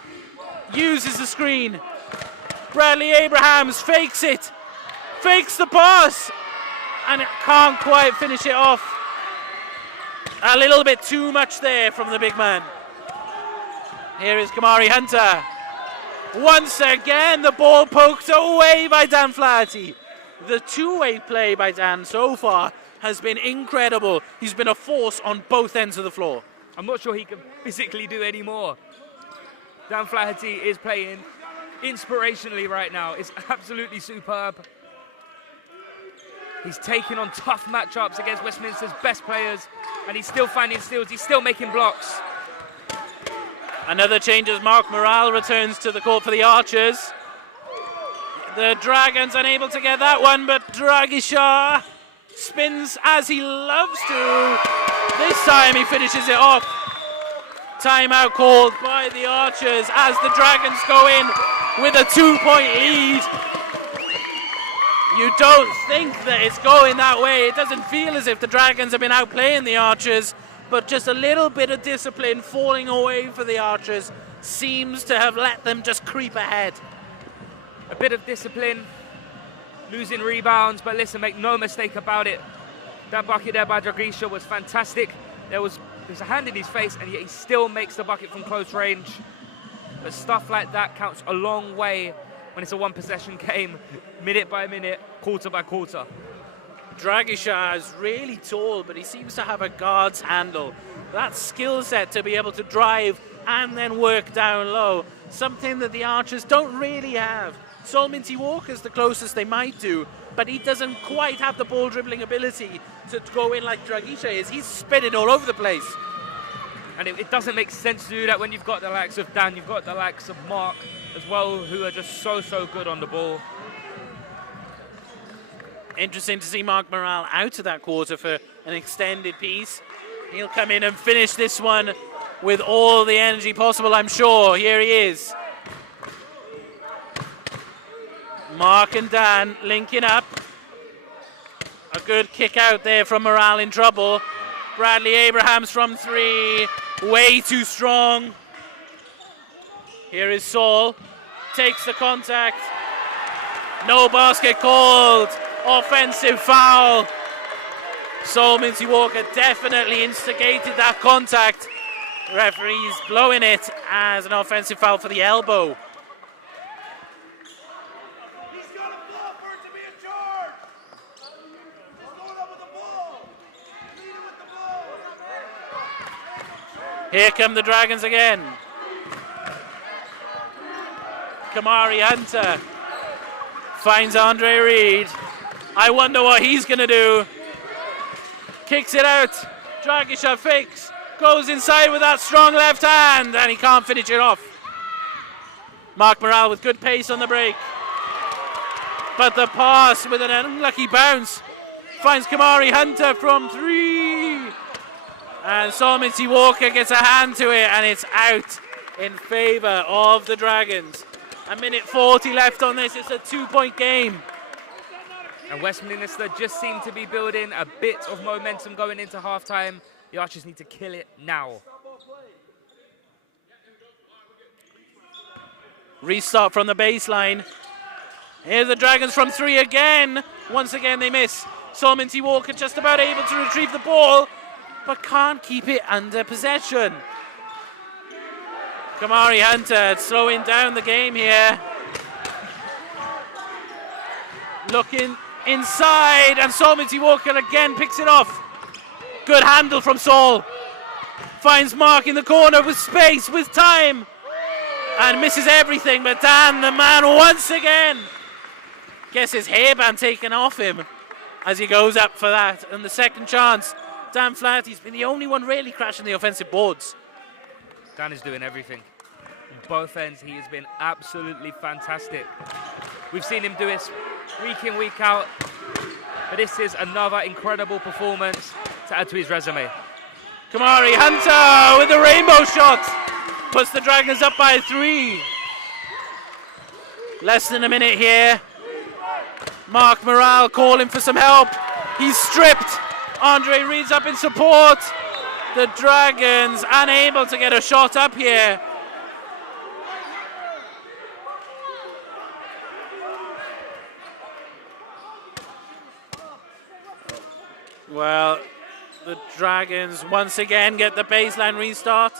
Uses the screen. Bradley Abrahams fakes it. Fakes the pass. And it can't quite finish it off. A little bit too much there from the big man. Here is Kamari Hunter. Once again, the ball poked away by Dan Flaherty. The two-way play by Dan so far has been incredible. He's been a force on both ends of the floor. I'm not sure he can physically do any more. Dan Flaherty is playing inspirationally right now. It's absolutely superb. He's taking on tough matchups against Westminster's best players, and he's still finding steals. He's still making blocks. Another change as Mark Morale returns to the court for the Archers. The Dragons unable to get that one, but Dragisha spins as he loves to. This time he finishes it off. Timeout called by the Archers as the Dragons go in with a 2-point lead. You don't think that it's going that way. It doesn't feel as if the Dragons have been outplaying the Archers, but just a little bit of discipline falling away for the Archers seems to have let them just creep ahead. A bit of discipline, losing rebounds, but listen, make no mistake about it. That bucket there by Dragisha was fantastic. There's a hand in his face, and yet he still makes the bucket from close range. But stuff like that counts a long way when it's a one-possession game, minute by minute, quarter by quarter. Dragisha is really tall, but he seems to have a guard's handle. That skill set to be able to drive and then work down low, something that the Archers don't really have. Sol Minty Walker's the closest they might do, but he doesn't quite have the ball dribbling ability to go in like Dragisha is. He's spinning all over the place. And it doesn't make sense to do that when you've got the likes of Dan, you've got the likes of Mark as well, who are just so good on the ball. Interesting to see Mark Morale out of that quarter for an extended piece. He'll come in and finish this one with all the energy possible, I'm sure. Here he is. Mark and Dan linking up. A good kick out there from Morale in trouble. Bradley Abrahams from 3. Way too strong. Here is Saul. Takes the contact. No basket called. offensive foul. So Mincy Walker definitely instigated that contact. Referee's blowing it as an offensive foul for the elbow. He's got a ball for it to be a charge. He's going up with the ball. Lead him with the ball. Here come the Dragons again. Kamari Hunter finds Andre Reed. I wonder what he's going to do. Kicks it out. Dragisha fakes. Goes inside with that strong left hand, and he can't finish it off. Mark Morale with good pace on the break. But the pass with an unlucky bounce finds Kamari Hunter from 3. And Mincy Walker gets a hand to it, and it's out in favour of the Dragons. A minute 40 left on this. It's a 2-point game. And Westminster just seem to be building a bit of momentum going into halftime. The Archers need to kill it now. Restart from the baseline. Here's the Dragons from 3 again. Once again they miss. Mincy Walker just about able to retrieve the ball, but can't keep it under possession. Kamari Hunter slowing down the game here. Looking inside, and Mincy Walker again picks it off. Good handle from Saul. Finds Mark in the corner with space, with time, and misses everything. But Dan, the man, once again gets his hairband taken off him as he goes up for that. And the second chance, Dan Flaherty's been the only one really crashing the offensive boards. Dan is doing everything. On both ends, he has been absolutely fantastic. We've seen him do it week in, week out. But this is another incredible performance to add to his resume. Kamari Hunter with the rainbow shot. Puts the Dragons up by 3. Less than a minute here. Mark Morale calling for some help. He's stripped. Andre Reed's up in support. The Dragons unable to get a shot up here. Well, the Dragons once again get the baseline restart.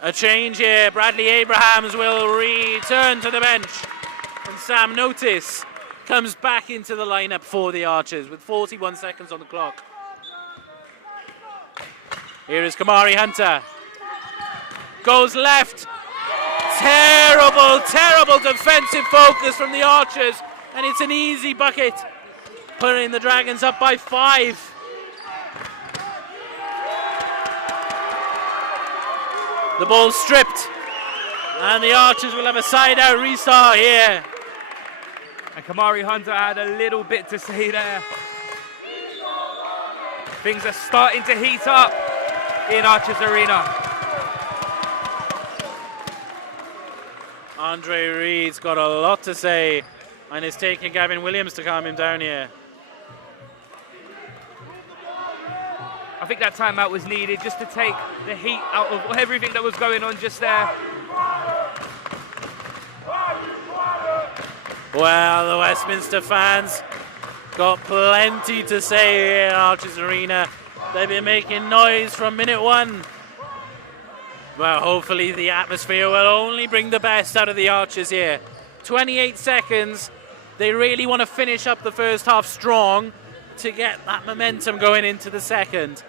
A change here. Bradley Abrahams will return to the bench. And Sam Notice comes back into the lineup for the Archers with 41 seconds on the clock. Here is Kamari Hunter. Goes left. Terrible, terrible defensive focus from the Archers. And it's an easy bucket, putting the Dragons up by 5. The ball's stripped, and the Archers will have a side-out restart here. And Kamari Hunter had a little bit to say there. Things are starting to heat up in Archers Arena. Andre Reed's got a lot to say, and it's taking Gavin Williams to calm him down here. I think that timeout was needed just to take the heat out of everything that was going on just there. Well, the Westminster fans got plenty to say here in Archers Arena. They've been making noise from minute 1. Well, hopefully the atmosphere will only bring the best out of the Archers here. 28 seconds. They really want to finish up the first half strong to get that momentum going into the second.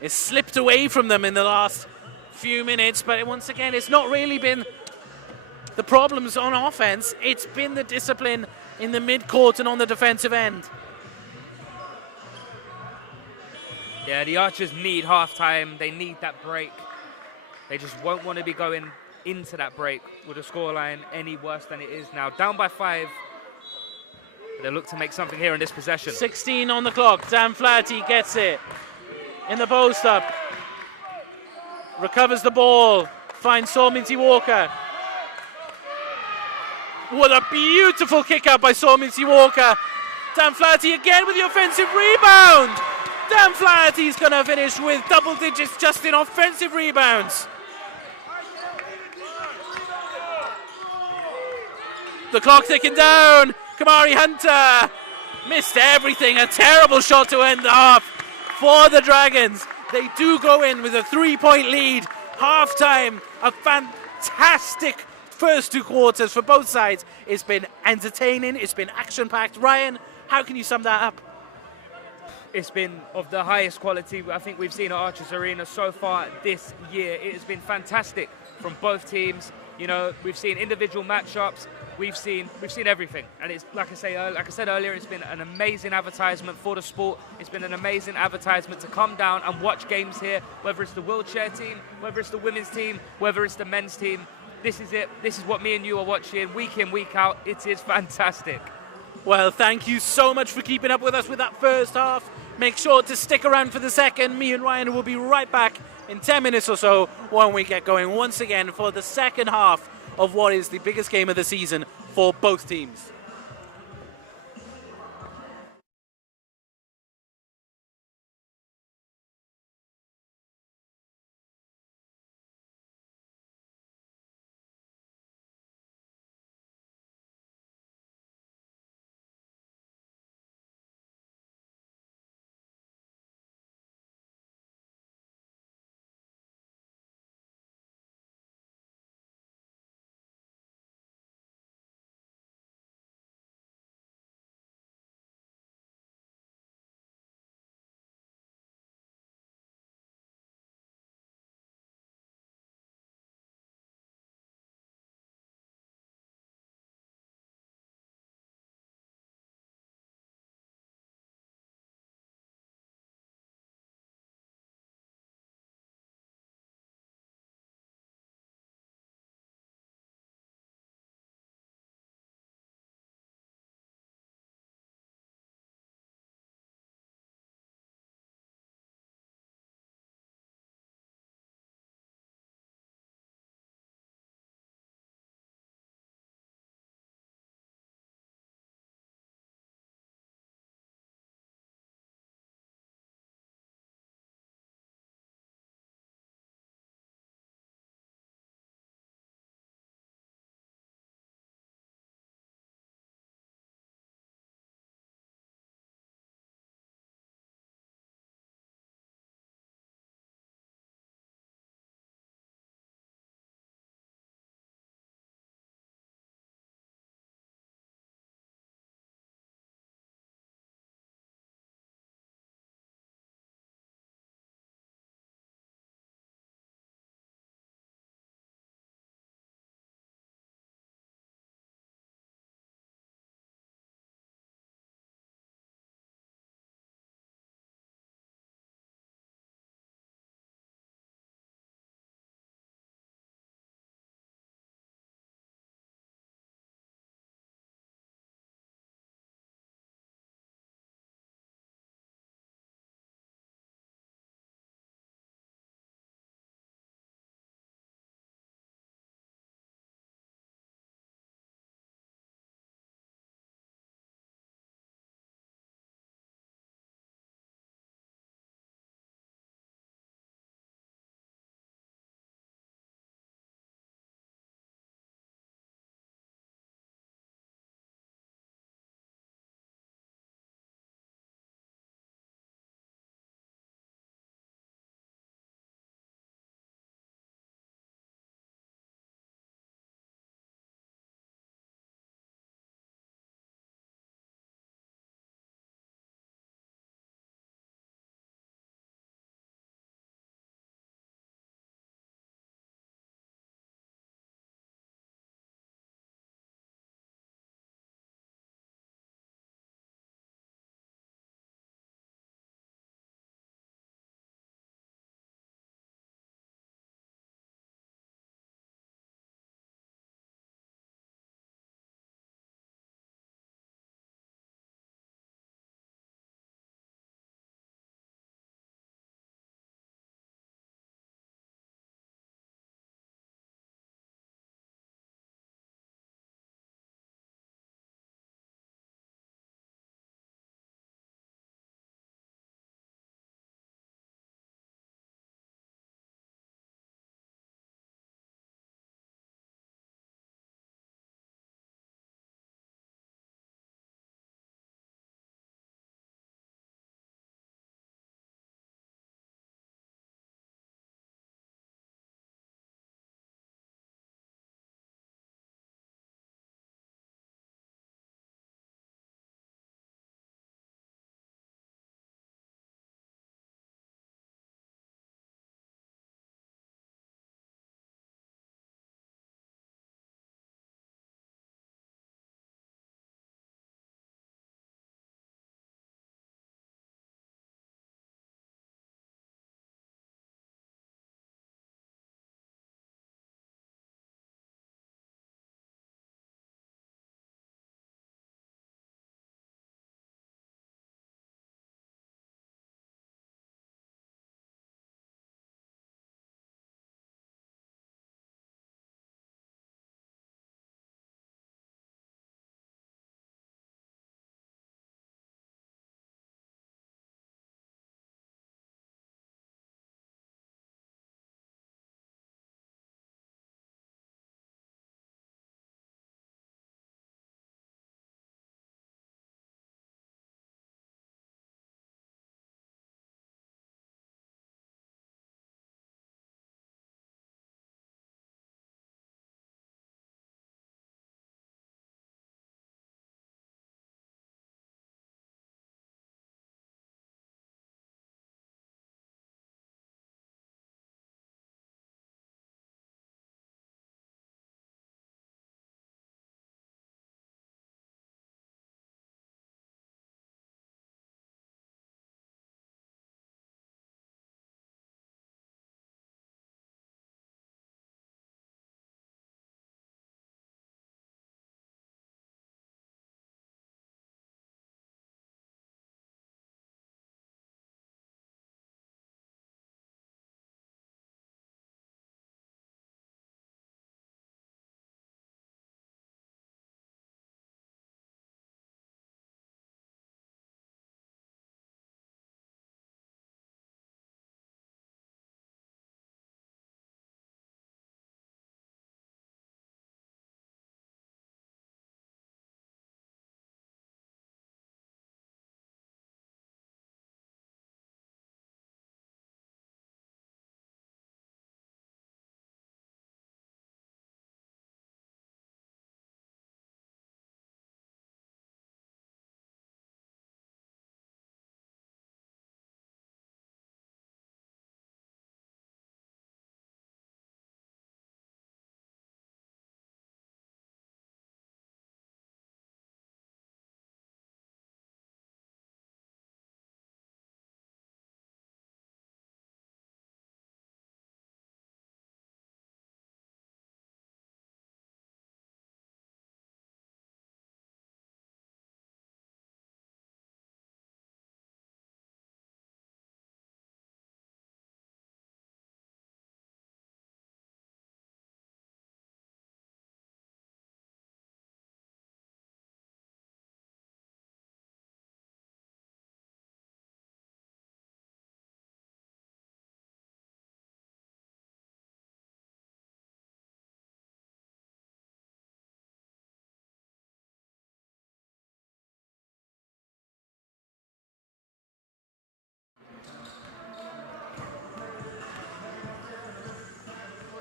It's slipped away from them in the last few minutes, but once again, it's not really been the problems on offense. It's been the discipline in the mid-court and on the defensive end. Yeah, the Archers need half-time. They need that break. They just won't want to be going into that break with a scoreline any worse than it is now. Down by 5. They look to make something here in this possession. 16 on the clock. Dan Flaherty gets it in the post-up. Recovers the ball. Finds Mincy Walker. What a beautiful kick out by Mincy Walker. Dan Flaherty again with the offensive rebound. Dan Flaherty's going to finish with double digits just in offensive rebounds. The clock ticking down. Kamari Hunter missed everything. A terrible shot to end the half for the Dragons. They do go in with a 3-point lead. Half time. A fantastic first 2 quarters for both sides. It's been entertaining. It's been action-packed. Ryan, how can you sum that up? It's been of the highest quality I think we've seen at Archers Arena so far this year. It has been fantastic from both teams. You know, we've seen individual matchups. We've seen everything, and it's like I said earlier, it's been an amazing advertisement for the sport. It's been an amazing advertisement to come down and watch games here, whether it's the wheelchair team, whether it's the women's team, whether it's the men's team. This is it. This is what me and you are watching week in, week out. It is fantastic. Well, thank you so much for keeping up with us with that first half. Make sure to stick around for the second. Me and Ryan will be right back in 10 minutes or so when we get going once again for the second half of what is the biggest game of the season for both teams.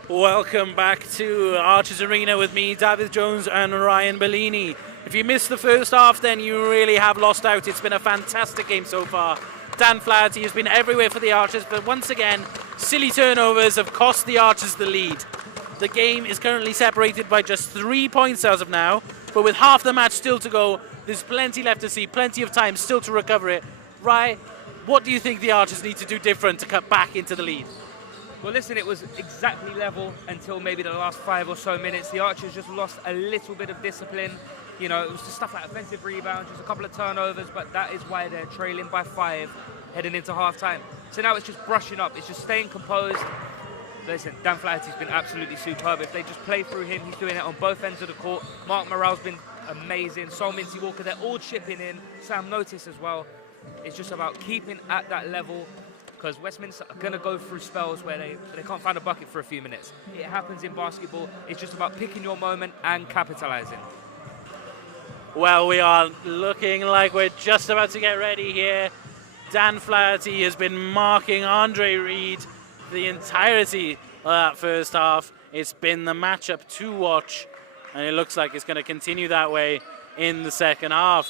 Welcome back to Archers Arena with me, David Jones and Ryan Bellini. If you missed the first half, then you really have lost out. It's been a fantastic game so far. Dan Flaherty has been everywhere for the Archers, but once again, silly turnovers have cost the Archers the lead. The game is currently separated by just 3 points as of now, but with half the match still to go, there's plenty left to see, plenty of time still to recover it. Ryan, what do you think the Archers need to do different to cut back into the lead? Well, listen, it was exactly level until maybe the last 5 or so minutes. The Archers just lost a little bit of discipline. You know, it was just stuff like offensive rebounds, just a couple of turnovers, but that is why they're trailing by 5 heading into half-time. So now it's just brushing up. It's just staying composed. Listen, Dan Flaherty's been absolutely superb. If they just play through him, he's doing it on both ends of the court. Mark Morale's been amazing. So Mincy Walker, they're all chipping in. Sam Notice as well. It's just about keeping at that level, because Westminster are going to go through spells where they can't find a bucket for a few minutes. It happens in basketball. It's just about picking your moment and capitalizing. Well, we are looking like we're just about to get ready here. Dan Flaherty has been marking Andre Reed for the entirety of that first half. It's been the matchup to watch, and it looks like it's going to continue that way in the second half.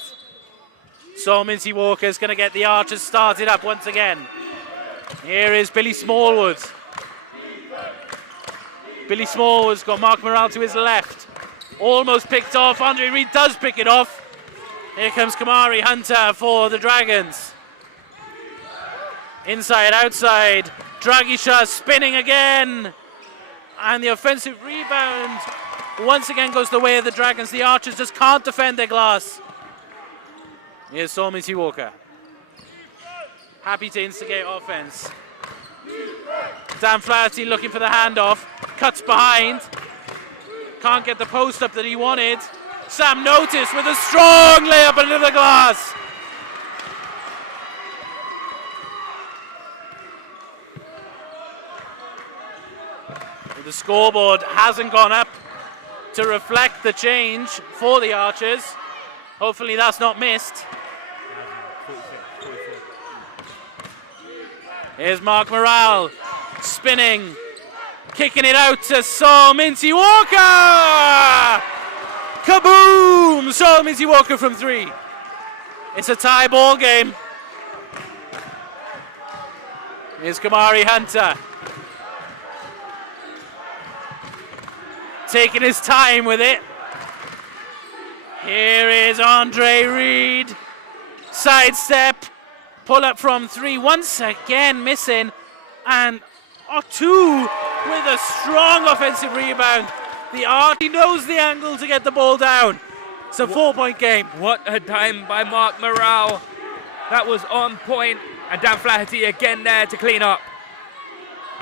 So Mincy Walker is going to get the Archers started up once again. Here is Billy Smallwood. Billy Smallwood's got Mark Morale to his left. Almost picked off. Andre Reed does pick it off. Here comes Kamari Hunter for the Dragons. Inside, outside. Dragisha spinning again. And the offensive rebound once again goes the way of the Dragons. The Archers just can't defend their glass. Here's Saul Mincy Walker. Happy to instigate offense. Dan Flaherty looking for the handoff. Cuts behind. Can't get the post up that he wanted. Sam Notice with a strong layup under the glass. The scoreboard hasn't gone up to reflect the change for the Archers. Hopefully that's not missed. Here's Mark Morale spinning, kicking it out to Saul Mincy Walker! Kaboom! Saul Mincy Walker from 3. It's a tie ball game. Here's Kamari Hunter. Taking his time with it. Here is Andre Reed. Sidestep. Pull up from 3, once again missing, and Otu with a strong offensive rebound. The Archie knows the angle to get the ball down. It's a 4-point game. What a dime by Mark Morale. That was on point, and Dan Flaherty again there to clean up.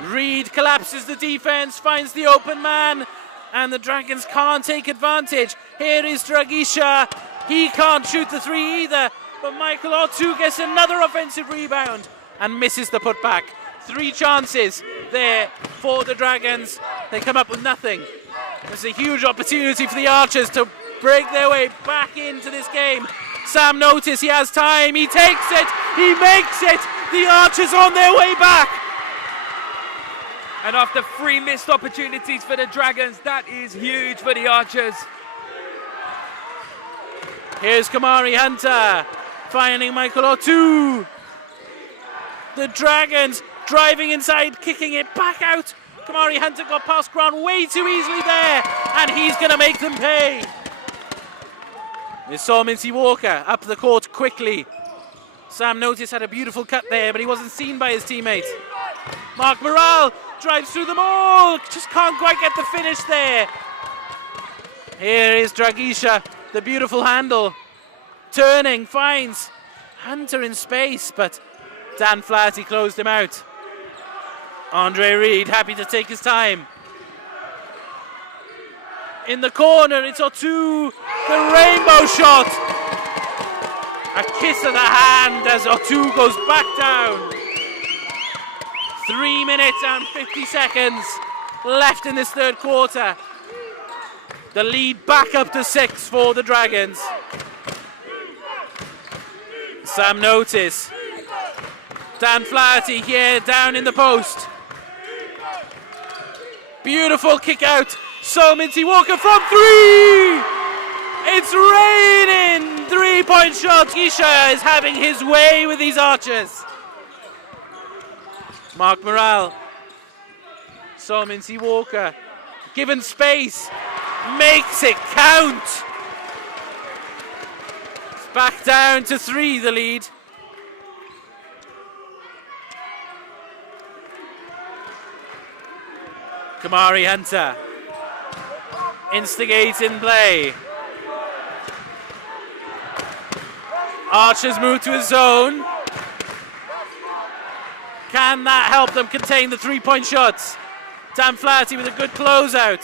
Reed collapses the defense, finds the open man, and the Dragons can't take advantage. Here is Dragisha. He can't shoot the 3 either. But Michael Otu gets another offensive rebound and misses the putback. 3 chances there for the Dragons. They come up with nothing. There's a huge opportunity for the Archers to break their way back into this game. Sam Notice, he has time. He takes it. He makes it. The Archers on their way back. And after 3 missed opportunities for the Dragons, that is huge for the Archers. Here's Kamari Hunter. Finding Michael Otu. The Dragons driving inside, kicking it back out. Kamari Hunter got past Grant way too easily there, and he's going to make them pay. There's Saul Mincy Walker up the court quickly. Sam Notice had a beautiful cut there, but he wasn't seen by his teammates. Mark Morale drives through them all, just can't quite get the finish there. Here is Dragisha, the beautiful handle. Turning, finds Hunter in space, but Dan Flaherty closed him out. Andre Reed happy to take his time. In the corner, it's Otu, the rainbow shot. A kiss of the hand as Otu goes back down. 3 minutes and 50 seconds left in this third quarter. The lead back up to 6 for the Dragons. Sam Notice. Dan Flaherty here down in the post. Beautiful kick out. So Minty Walker from 3. It's raining 3-point shots. Isha is having his way with these Archers. Mark Morale. So Minty Walker, given space, makes it count. It's back down to 3, the lead. Kamari Hunter instigates in play. Archers move to his zone. Can that help them contain the 3-point shots? Dan Flaherty with a good closeout.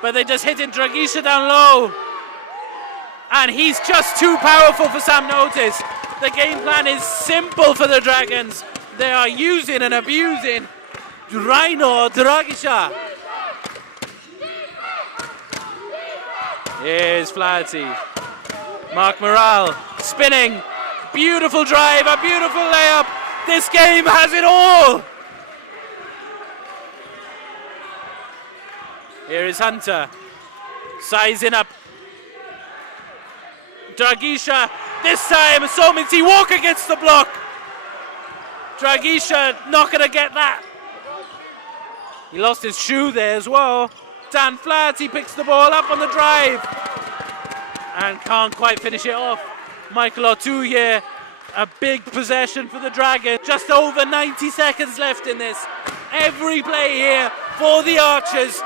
But they just hit in Dragisha down low. And he's just too powerful for Sam Notice. The game plan is simple for the Dragons. They are using and abusing Raino Dragisha. Here's Flaherty. Mark Morale spinning. Beautiful drive, a beautiful layup. This game has it all. Here is Hunter. Sizing up. Dragisha. This time, So Minty Walker gets the block. Dragisha not going to get that. He lost his shoe there as well. Dan Flaherty picks the ball up on the drive and can't quite finish it off. Michael O'Toole here, a big possession for the Dragons. Just over 90 seconds left in this. Every play here for the Archers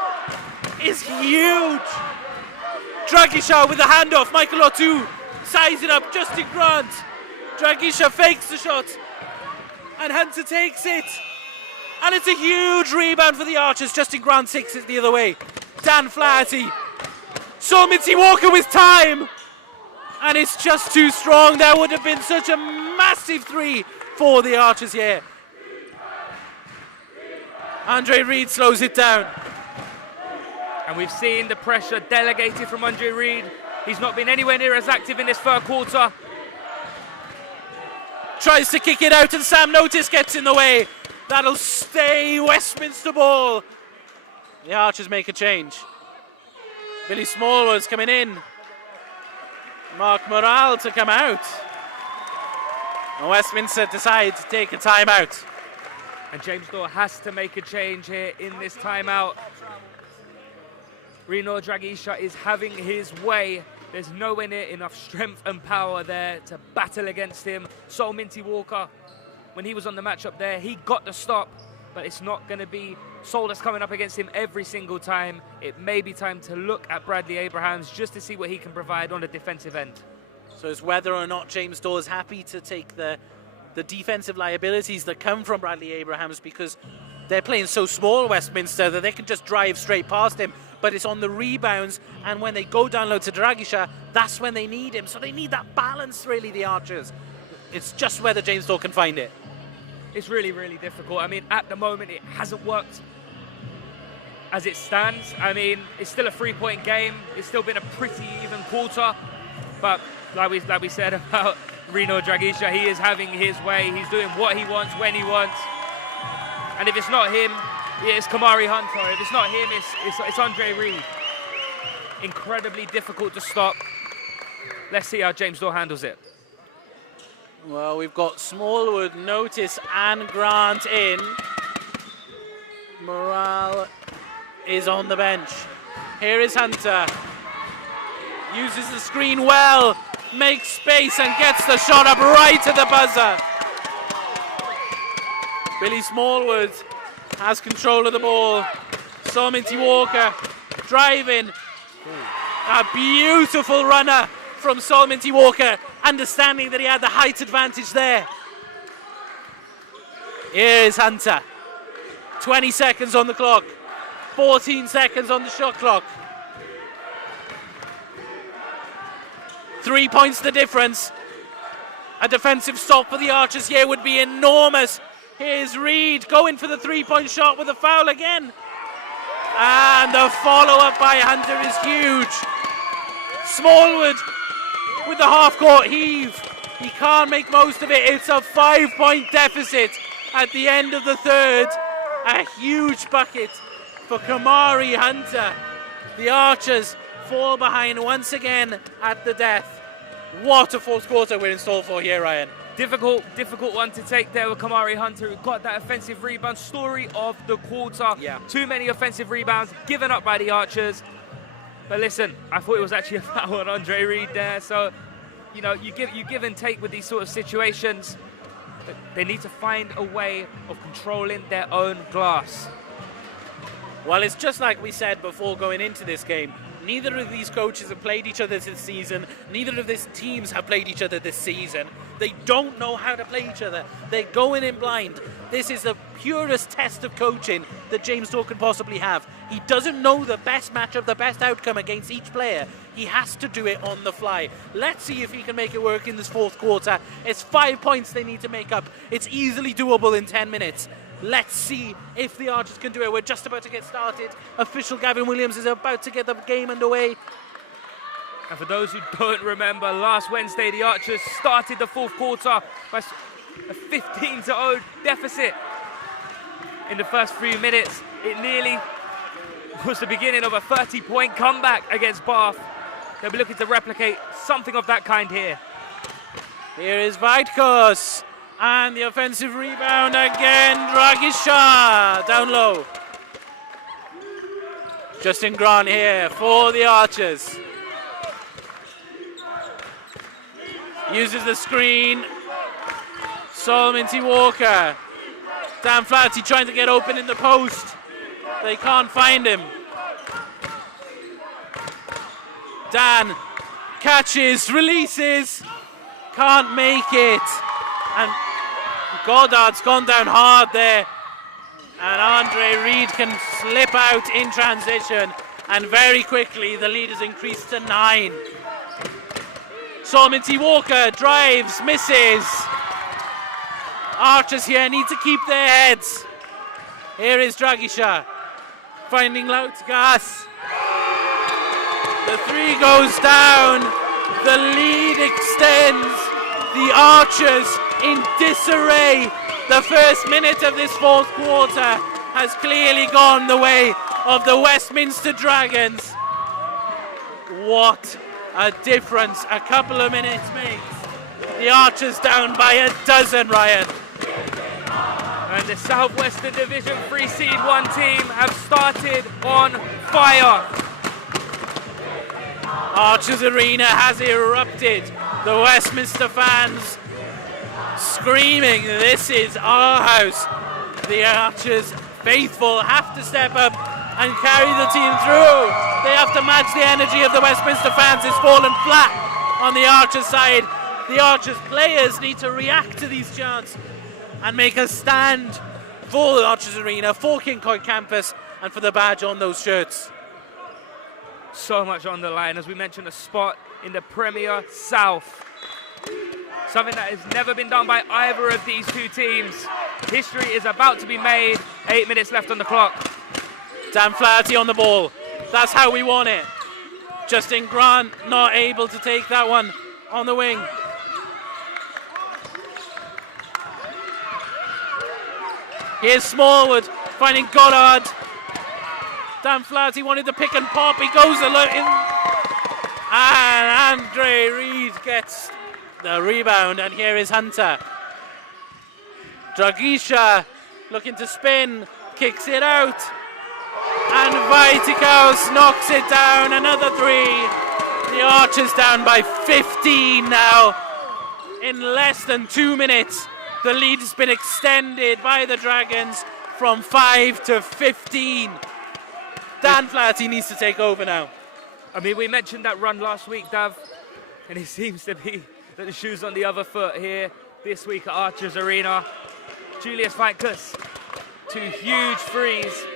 is huge. Dragisha with the handoff. Michael O'Toole sizing up Justin Grant. Dragisha fakes the shot and Hunter takes it. And it's a huge rebound for the Archers. Justin Grant takes it the other way. Dan Flaherty. So Minty Walker with time. And it's just too strong. That would have been such a massive 3 for the Archers here. Andre Reed slows it down. And we've seen the pressure delegated from Andre Reed. He's not been anywhere near as active in this third quarter. Tries to kick it out and Sam Notice gets in the way. That'll stay Westminster ball. The Archers make a change. Billy Smallwood's coming in. Mark Morale to come out. And Westminster decide to take a timeout. And James Dorr has to make a change here in this timeout. Rino Dragisha is having his way. There's nowhere near enough strength and power there to battle against him. So Minty Walker, when he was on the matchup there, he got the stop, but it's not going to be Sol that's coming up against him every single time. It may be time to look at Bradley Abrahams just to see what he can provide on the defensive end. So it's whether or not James Dorr is happy to take the defensive liabilities that come from Bradley Abrahams, because they're playing so small, Westminster, that they can just drive straight past him. But it's on the rebounds, and when they go down low to Dragisha, that's when they need him. So they need that balance, really, the Archers. It's just whether James Dorr can find it. It's really, really difficult. I mean, at the moment, it hasn't worked as it stands. I mean, it's still a 3-point game. It's still been a pretty even quarter. But like we said about Rino Dragisha, he is having his way. He's doing what he wants, when he wants. And if it's not him, it's Kamari Hunter. If it's not him, it's Andre Reed. Incredibly difficult to stop. Let's see how James Dorr handles it. Well, we've got Smallwood, Notice, and Grant in. Morale is on the bench. Here is Hunter. Uses the screen well, makes space, and gets the shot up right to the buzzer. Billy Smallwood has control of the ball. So Minty Walker driving. A beautiful runner from Sol Minty Walker, understanding that he had the height advantage there. Here's Hunter. 20 seconds on the clock. 14 seconds on the shot clock. 3 points the difference. A defensive stop for the Archers here would be enormous. Here's Reed going for the 3-point shot with a foul again. And the follow-up by Hunter is huge. Smallwood with the half-court heave. He can't make most of it. It's a 5-point deficit at the end of the third. A huge bucket for Kamari Hunter. The Archers fall behind once again at the death. What a fourth quarter we're in store for here, Ryan. Difficult one to take there with Kamari Hunter, who got that offensive rebound. Story of the quarter. Yeah. Too many offensive rebounds given up by the Archers. But listen, I thought it was actually a foul on Andre Reed there. So, you know, you give and take with these sort of situations. But they need to find a way of controlling their own glass. Well, it's just like we said before going into this game. Neither of these coaches have played each other this season. Neither of these teams have played each other this season. They don't know how to play each other. They're going in blind. This is the purest test of coaching that James Doyle can possibly have. He doesn't know the best matchup, the best outcome against each player. He has to do it on the fly. Let's see if he can make it work in this fourth quarter. It's 5 points they need to make up. It's easily doable in 10 minutes. Let's see if the Archers can do it. We're just about to get started. Official Gavin Williams is about to get the game underway. And for those who don't remember, last Wednesday the Archers started the fourth quarter by a 15-0 deficit. In the first 3 minutes, it nearly was the beginning of a 30-point comeback against Bath. They'll be looking to replicate something of that kind here. Here is Vaitkos. And the offensive rebound again, Dragisha down low. Justin Grant here for the Archers. Uses the screen. Solomon T. Walker. Dan Flaherty trying to get open in the post. They can't find him. Dan catches, releases, can't make it. And Goddard's gone down hard there. And Andre Reed can slip out in transition. And very quickly, the lead is increased to 9. Solomon T. Walker drives, misses. Archers here need to keep their heads. Here is Dragisha finding Lautgas. The 3 goes down. The lead extends. The Archers in disarray. The first minute of this fourth quarter has clearly gone the way of the Westminster Dragons. What a difference a couple of minutes makes. The Archers down by a dozen, Ryan. And the Southwestern Division 3 Seed 1 team have started on fire. Archers Arena has erupted. The Westminster fans screaming, "This is our house." The Archers faithful have to step up and carry the team through. They have to match the energy of the Westminster fans. It's fallen flat on the Archers side. The Archers players need to react to these chants and make a stand for the Archers Arena, for King Coy campus, and for the badge on those shirts. So much on the line. As we mentioned, a spot in the Premier South. Something that has never been done by either of these two teams. History is about to be made. 8 minutes left on the clock. Dan Flaherty on the ball. That's how we want it. Justin Grant not able to take that one on the wing. Here's Smallwood finding Goddard. Dan Flaherty wanted to pick and pop. He goes in. And Andre Reed gets the rebound. And here is Hunter. Dragisha looking to spin. Kicks it out. And Vaitikaus knocks it down. Another 3. The Archers down by 15 now. In less than 2 minutes, the lead has been extended by the Dragons from 5 to 15. Dan Flaherty needs to take over now. I mean, we mentioned that run last week, Dav, and it seems to be that the shoe's on the other foot here this week at Archers Arena. Julius Vaitkus, 2 huge threes,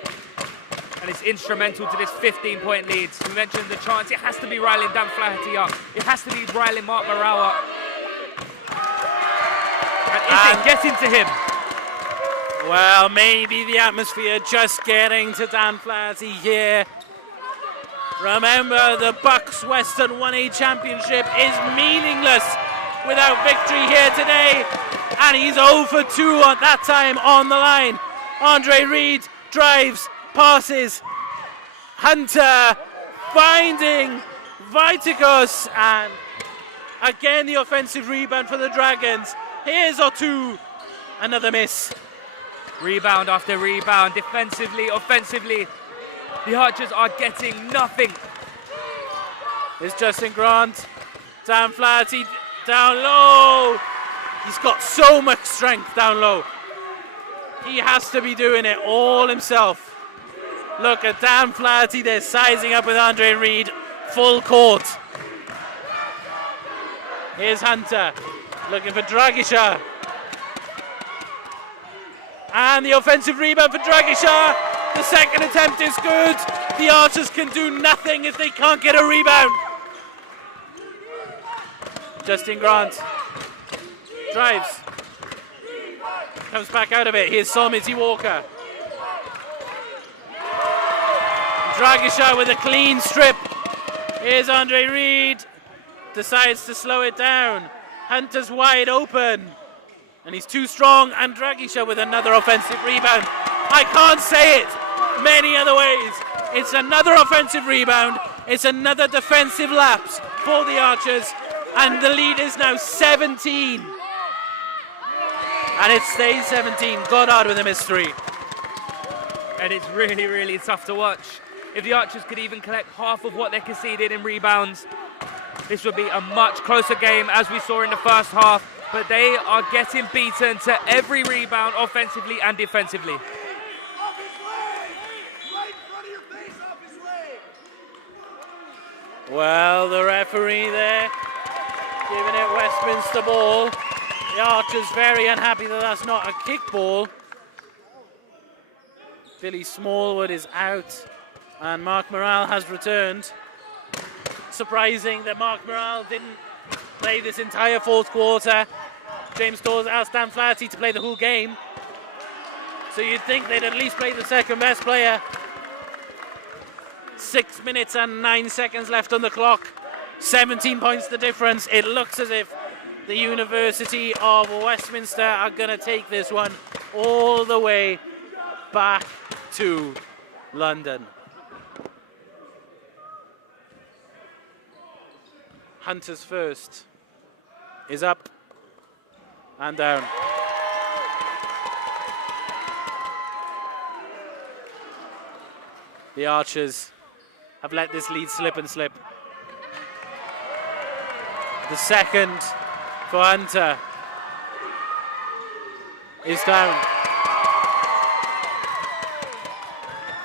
and it's instrumental to this 15-point lead. We mentioned the chance. It has to be riling Dan Flaherty up. It has to be riling Mark Morale up. And is it getting to him? Well, maybe the atmosphere just getting to Dan Flaherty here. Remember, the Bucks Western 1A Championship is meaningless without victory here today. And he's 0 for 2 at that time on the line. Andre Reed drives, passes. Hunter finding Viticus, and again the offensive rebound for the Dragons. Here's Otu, another miss. Rebound after rebound, defensively, offensively. The Archers are getting nothing. It's Justin Grant, down Flaherty, down low. He's got so much strength down low. He has to be doing it all himself. Look at Dan Flaherty there, sizing up with Andre Reed, full court. Here's Hunter, looking for Dragisha. And the offensive rebound for Dragisha. The second attempt is good. The Archers can do nothing if they can't get a rebound. Justin Grant drives. Comes back out of it. Here's Solmity Walker. Dragisha with a clean strip. Here's Andre Reed. Decides to slow it down. Hunter's wide open. And he's too strong. And Dragisha with another offensive rebound. I can't say it many other ways. It's another offensive rebound. It's another defensive lapse for the Archers. And the lead is now 17. And it stays 17. Goddard with a missed three. And it's really, really tough to watch. If the Archers could even collect half of what they conceded in rebounds, this would be a much closer game as we saw in the first half. But they are getting beaten to every rebound offensively and defensively. Off his leg! Right in front of your face, off his leg! Well, the referee there giving it Westminster ball. The Archers very unhappy that that's not a kick ball. Billy Smallwood is out and Mark Morale has returned. Surprising that Mark Morale didn't play this entire fourth quarter. James Dawes asked Dan Flaherty to play the whole game. So you'd think they'd at least play the second best player. 6 minutes and 9 seconds left on the clock. 17 points the difference. It looks as if the University of Westminster are going to take this one all the way back to London. Hunter's first is up and down. The Archers have let this lead slip and slip. The second for Hunter is down.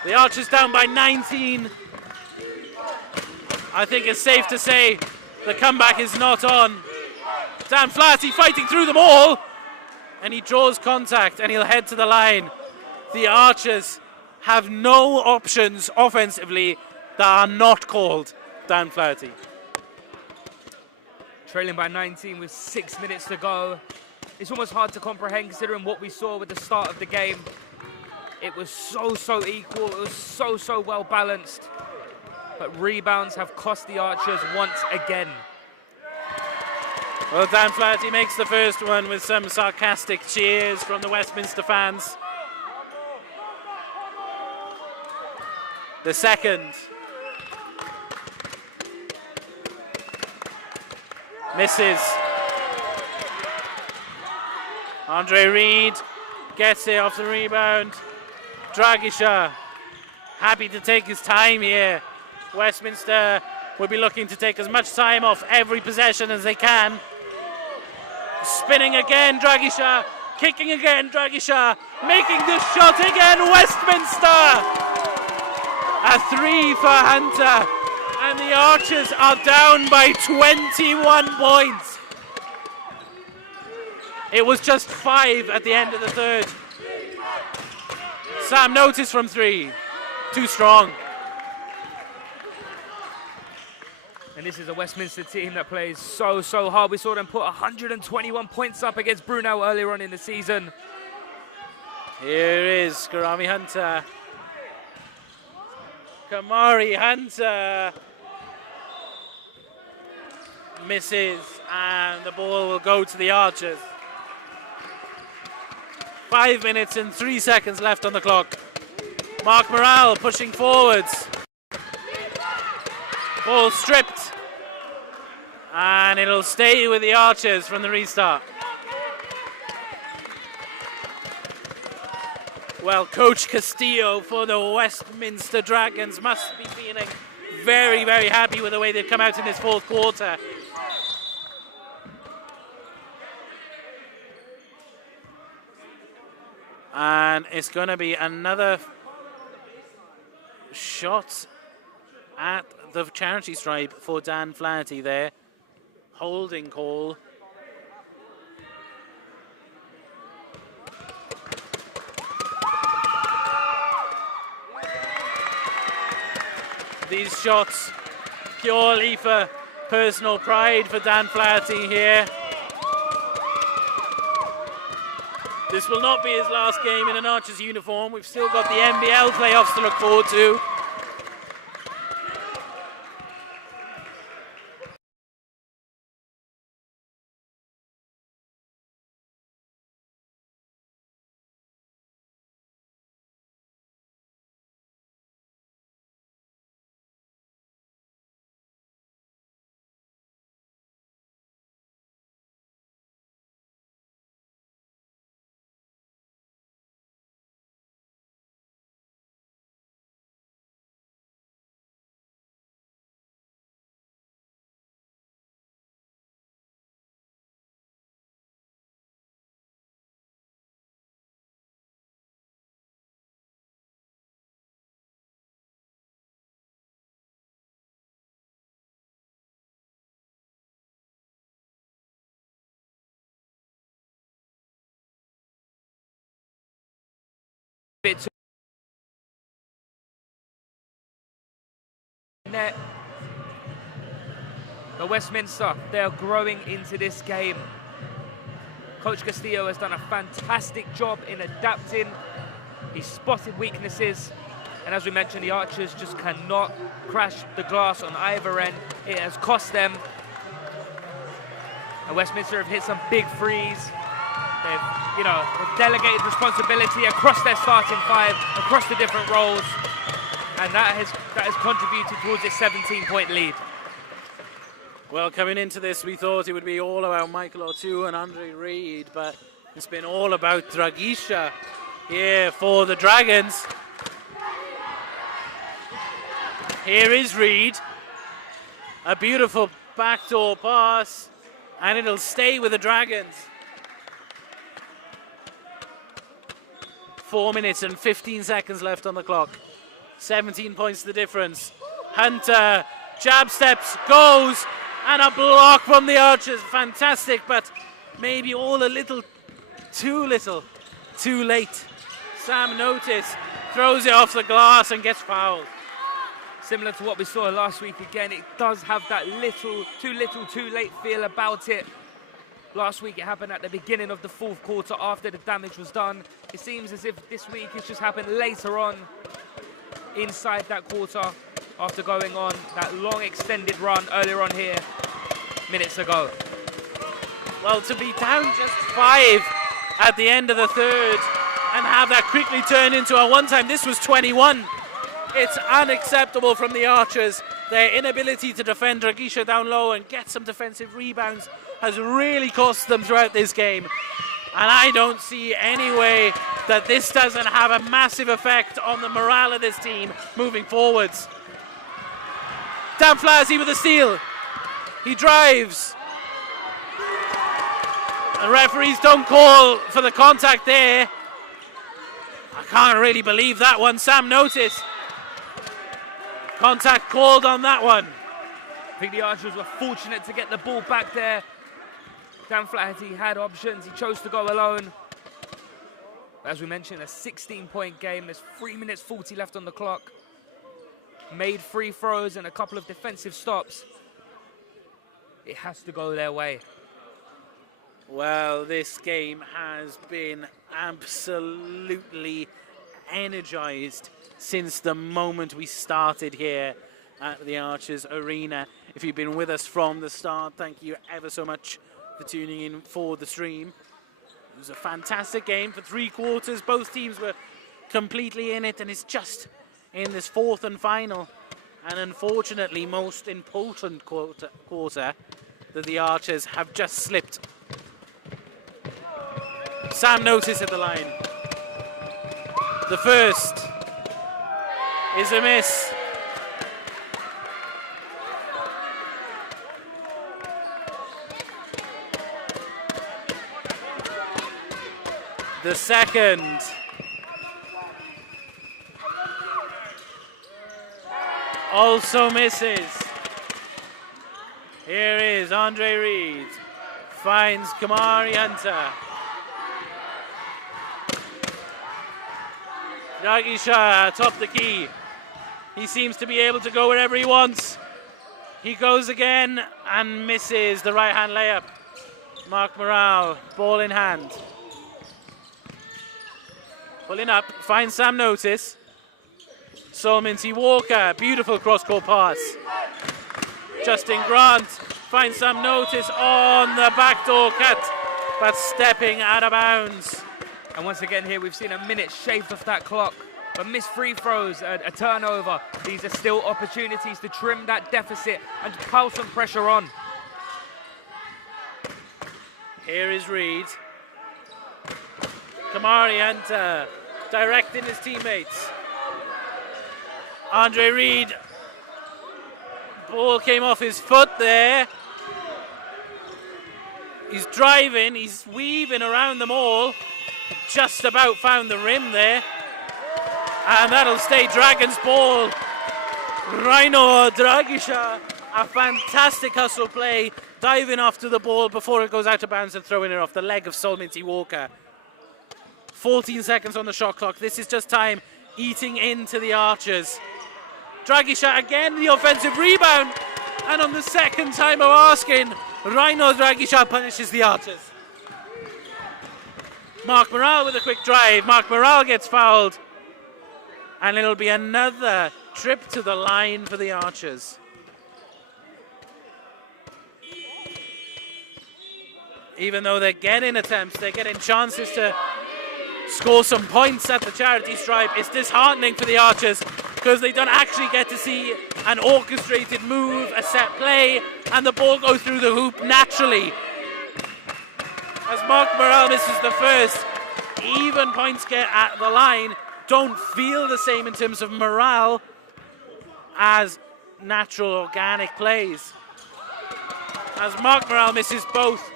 The Archers down by 19. I think it's safe to say the comeback is not on. Dan Flaherty fighting through them all, and he draws contact and he'll head to the line. The Archers have no options offensively that are not called Dan Flaherty. Trailing by 19 with 6 minutes to go. It's almost hard to comprehend considering what we saw with the start of the game. It was so equal. It was so well balanced. But rebounds have cost the Archers once again. Well, Dan Flaherty makes the first one with some sarcastic cheers from the Westminster fans. The second misses. Andre Reed gets it off the rebound. Dragisha happy to take his time here. Westminster will be looking to take as much time off every possession as they can. Spinning again, Dragisha. Kicking again, Dragisha. Making the shot again, Westminster. A three for Hunter. And the Archers are down by 21 points. It was just 5 at the end of the third. Sam Notice from 3. Too strong. And this is a Westminster team that plays so hard. We saw them put 121 points up against Brunel earlier on in the season. Here is Karami Hunter. Kamari Hunter misses, and the ball will go to the Archers. 5 minutes and 3 seconds left on the clock. Mark Morale pushing forwards. Ball stripped. And it'll stay with the Archers from the restart. Well, Coach Castillo for the Westminster Dragons must be feeling very, very happy with the way they've come out in this fourth quarter. And it's going to be another shot at the charity stripe for Dan Flaherty there. Holding call. These shots purely for personal pride for Dan Flaherty here. This will not be his last game in an Archers uniform. We've still got the NBL playoffs to look forward to. Bit net. The Westminster, they are growing into this game. Coach Castillo has done a fantastic job in adapting. He's spotted weaknesses, and as we mentioned, the Archers just cannot crash the glass on either end. It has cost them. And Westminster have hit some big threes. They've delegated responsibility across their starting five, across the different roles, and that has contributed towards this 17-point lead. Well, coming into this, we thought it would be all about Michael O'Toole and Andre Reid, but it's been all about Dragisha here for the Dragons. Here is Reid. A beautiful backdoor pass, and it'll stay with the Dragons. 4 minutes and 15 seconds left on the clock. 17 points the difference. Hunter, jab steps, goes, and a block from the Archers. Fantastic, but maybe all a little, too late. Sam Notice throws it off the glass and gets fouled. Similar to what we saw last week again, it does have that too little, too late feel about it. Last week it happened at the beginning of the fourth quarter after the damage was done. It seems as if this week it's just happened later on inside that quarter after going on that long extended run earlier on here minutes ago. Well, to be down just 5 at the end of the third and have that quickly turn into a one-time, this was 21. It's unacceptable from the Archers. Their inability to defend Dragisha down low and get some defensive rebounds has really cost them throughout this game. And I don't see any way that this doesn't have a massive effect on the morale of this team moving forwards. Dan Flaherty with a steal. He drives. The referees don't call for the contact there. I can't really believe that one. Sam Notice. Contact called on that one. I think the Archers were fortunate to get the ball back there. Dan Flaherty had options. He chose to go alone. As we mentioned, a 16-point game. There's 3 minutes 40 left on the clock. Made free throws and a couple of defensive stops. It has to go their way. Well, this game has been absolutely energized since the moment we started here at the Archers Arena. If you've been with us from the start, thank you ever so much for tuning in for the stream. It was a fantastic game for 3 quarters. Both teams were completely in it, and it's just in this fourth and final and unfortunately most important quarter that the Archers have just slipped. Sam Notice at the line. The first is a miss. The second also misses. Here is Andre Reed. Finds Kamari Hunter. Dragisha atop the key. He seems to be able to go wherever he wants. He goes again and misses the right hand layup. Mark Morale, ball in hand. Pulling up, finds Sam Notice. Solminty Walker, beautiful cross-court pass. Justin Grant finds Sam Notice on the backdoor cut, but stepping out of bounds. And once again here, we've seen a minute shaved off that clock. But missed free throws, a turnover. These are still opportunities to trim that deficit and pile some pressure on. Here is Reed. Kamari Hunter directing his teammates. Andre Reed. Ball came off his foot there. He's driving, he's weaving around them all. Just about found the rim there. And that'll stay Dragons ball. Rhino Dragisha, a fantastic hustle play, diving off to the ball before it goes out of bounds and throwing it off the leg of Solminty Walker. 14 seconds on the shot clock. This is just time eating into the Archers. Dragisha again, the offensive rebound. And on the second time of asking, Rhino Dragisha punishes the Archers. Mark Morale with a quick drive. Mark Morale gets fouled. And it'll be another trip to the line for the Archers. Even though they're getting attempts, they're getting chances to score some points at the charity stripe. It's disheartening for the Archers because they don't actually get to see an orchestrated move, a set play, and the ball go through the hoop naturally. As Mark Morale misses the first, even points get at the line don't feel the same in terms of morale as natural organic plays. As Mark Morale misses both,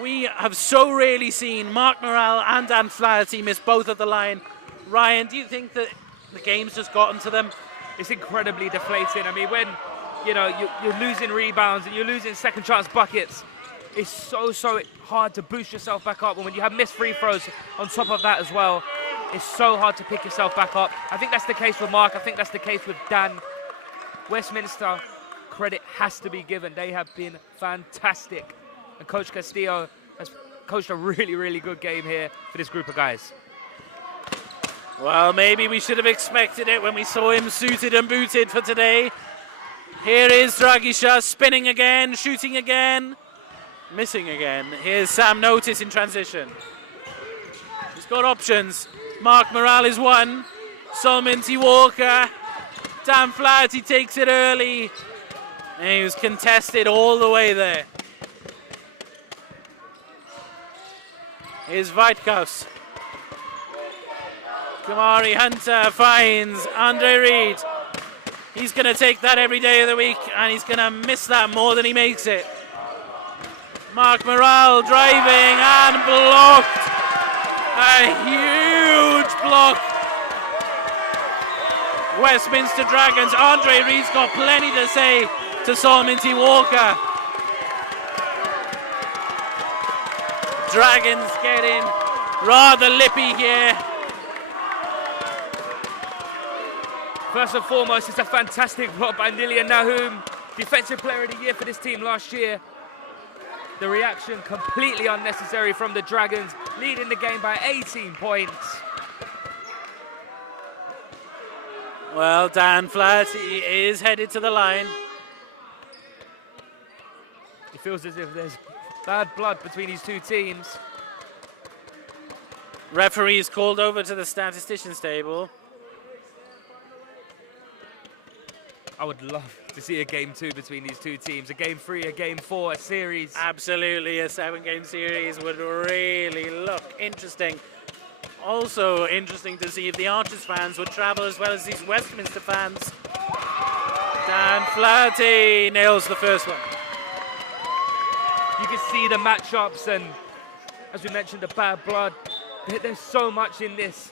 we have so rarely seen Mark Morale and Dan Flaherty miss both at the line. Ryan, do you think that the game's just gotten to them? It's incredibly deflating. I mean, when you're losing rebounds and you're losing second chance buckets, it's so hard to boost yourself back up. And when you have missed free throws on top of that as well, it's so hard to pick yourself back up. I think that's the case with Mark. I think that's the case with Dan. Westminster, credit has to be given. They have been fantastic. And Coach Castillo has coached a really good game here for this group of guys. Well, maybe we should have expected it when we saw him suited and booted for today. Here is Dragisha spinning again, shooting again, missing again. Here's Sam Notice in transition. He's got options. Mark Morale is one. Solminty Walker. Dan Flaherty takes it early. And he was contested all the way there. Here's Weitkaus. Kamari Hunter finds Andre Reed. He's going to take that every day of the week, and he's going to miss that more than he makes it. Mark Morale driving and blocked. A huge block. Westminster Dragons. Andre Reed's got plenty to say to Solminty Walker. Dragons getting rather lippy here. First and foremost, it's a fantastic block by Nilian Nahum, Defensive Player of the Year for this team last year. The reaction completely unnecessary from the Dragons, leading the game by 18 points. Well, Dan Flaherty is headed to the line. It feels as if there's bad blood between these two teams. Referees called over to the statisticians table. I would love to see a game 2 between these two teams. A game 3, a game 4, a series. Absolutely, a 7-game series would really look interesting. Also interesting to see if the Archers fans would travel as well as these Westminster fans. Dan Flaherty nails the first one. You can see the matchups and, as we mentioned, the bad blood. There's so much in this.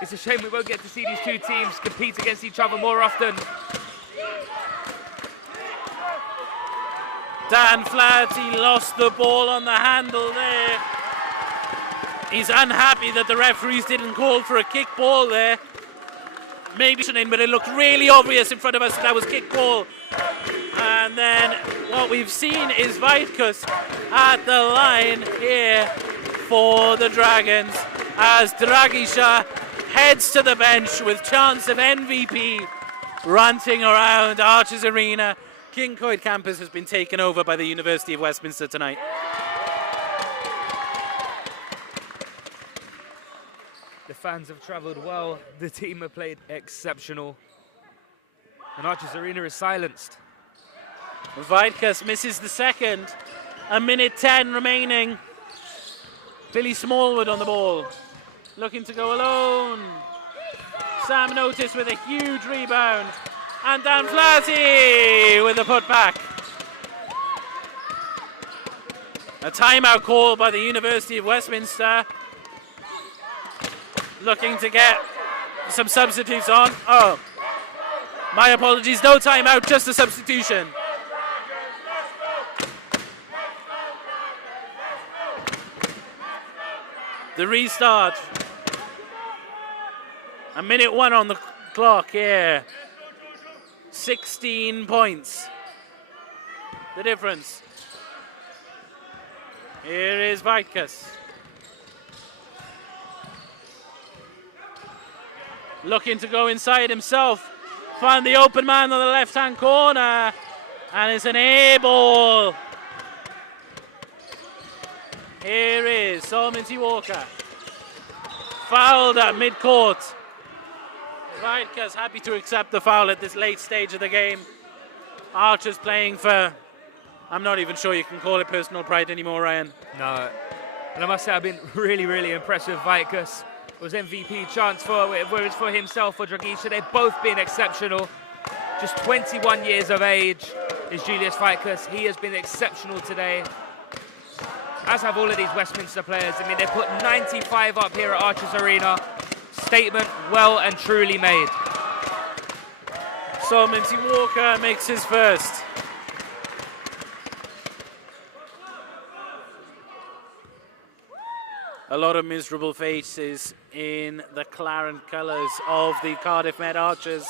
It's a shame we won't get to see these two teams compete against each other more often. Dan Flaherty lost the ball on the handle there. He's unhappy that the referees didn't call for a kick ball there. Maybe in, but it looked really obvious in front of us that was kick ball. And then what we've seen is Vaitkus at the line here for the Dragons as Dragisha heads to the bench with chance of MVP ranting around Archers Arena. King Coyd campus has been taken over by the University of Westminster tonight. The fans have travelled well. The team have played exceptional. And Archers Arena is silenced. Vaitkus misses the second. A minute 10 remaining. Billy Smallwood on the ball. Looking to go alone. Sam Notice with a huge rebound. And Dan Flaherty with a putback. A timeout call by the University of Westminster. Looking to get some substitutes on. Oh, my apologies. No timeout, just a substitution. The restart. A minute 1 on the clock here. 16 points. The difference. Here is Vaitkus. Looking to go inside himself. Find the open man on the left-hand corner. And it's an air ball. Here is Solomon T. Walker. Fouled at mid-court. Vaitkus happy to accept the foul at this late stage of the game. Archers playing for, I'm not even sure you can call it personal pride anymore, Ryan. No. And I must say, I've been really, really impressed with Vaitkus. It was MVP chance for, whether it's for himself or Dragisha. They've both been exceptional. Just 21 years of age is Julius Vaitkus. He has been exceptional today. As have all of these Westminster players. I mean, they put 95 up here at Archers Arena. Statement well and truly made. Solomon T. Walker makes his first. A lot of miserable faces in the claret colours of the Cardiff Met Archers.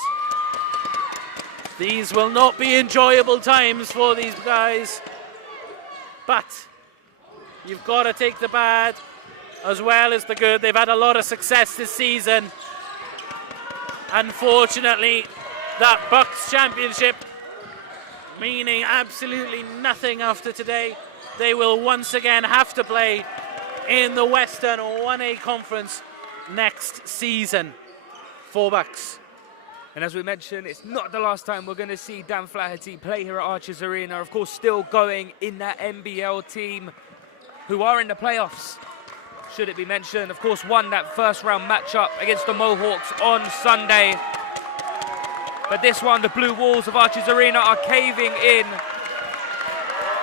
These will not be enjoyable times for these guys, but you've got to take the bad as well as the good. They've had a lot of success this season. Unfortunately, that Bucks Championship meaning absolutely nothing after today. They will once again have to play in the Western 1A Conference next season for Bucks. And as we mentioned, it's not the last time we're going to see Dan Flaherty play here at Archers Arena. Of course, still going in that NBL team who are in the playoffs, should it be mentioned. Of course, won that first round matchup against the Mohawks on Sunday. But this one, the blue walls of Archers Arena are caving in.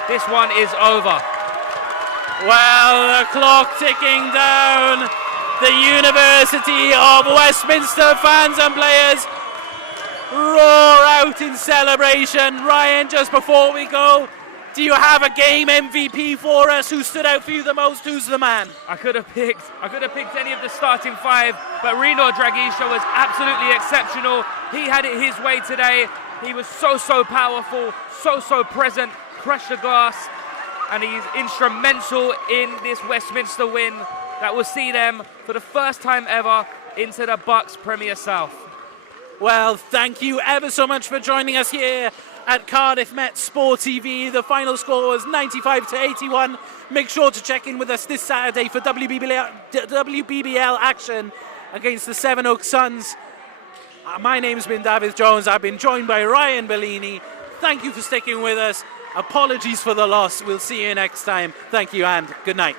This one is over. Well, the clock ticking down. The University of Westminster fans and players roar out in celebration. Ryan, just before we go, do you have a game MVP for us? Who stood out for you the most? Who's the man? I could have picked any of the starting 5, but Rino Dragisha was absolutely exceptional. He had it his way today. He was so powerful, so present, crushed the glass, and he's instrumental in this Westminster win that will see them for the first time ever into the Bucks Premier South. Well, thank you ever so much for joining us here at Cardiff Met Sport TV. The final score was 95-81. Make sure to check in with us this Saturday for WBBL action against the Sevenoaks Suns. My name's been David Jones. I've been joined by Ryan Bellini. Thank you for sticking with us. Apologies for the loss. We'll see you next time. Thank you and good night.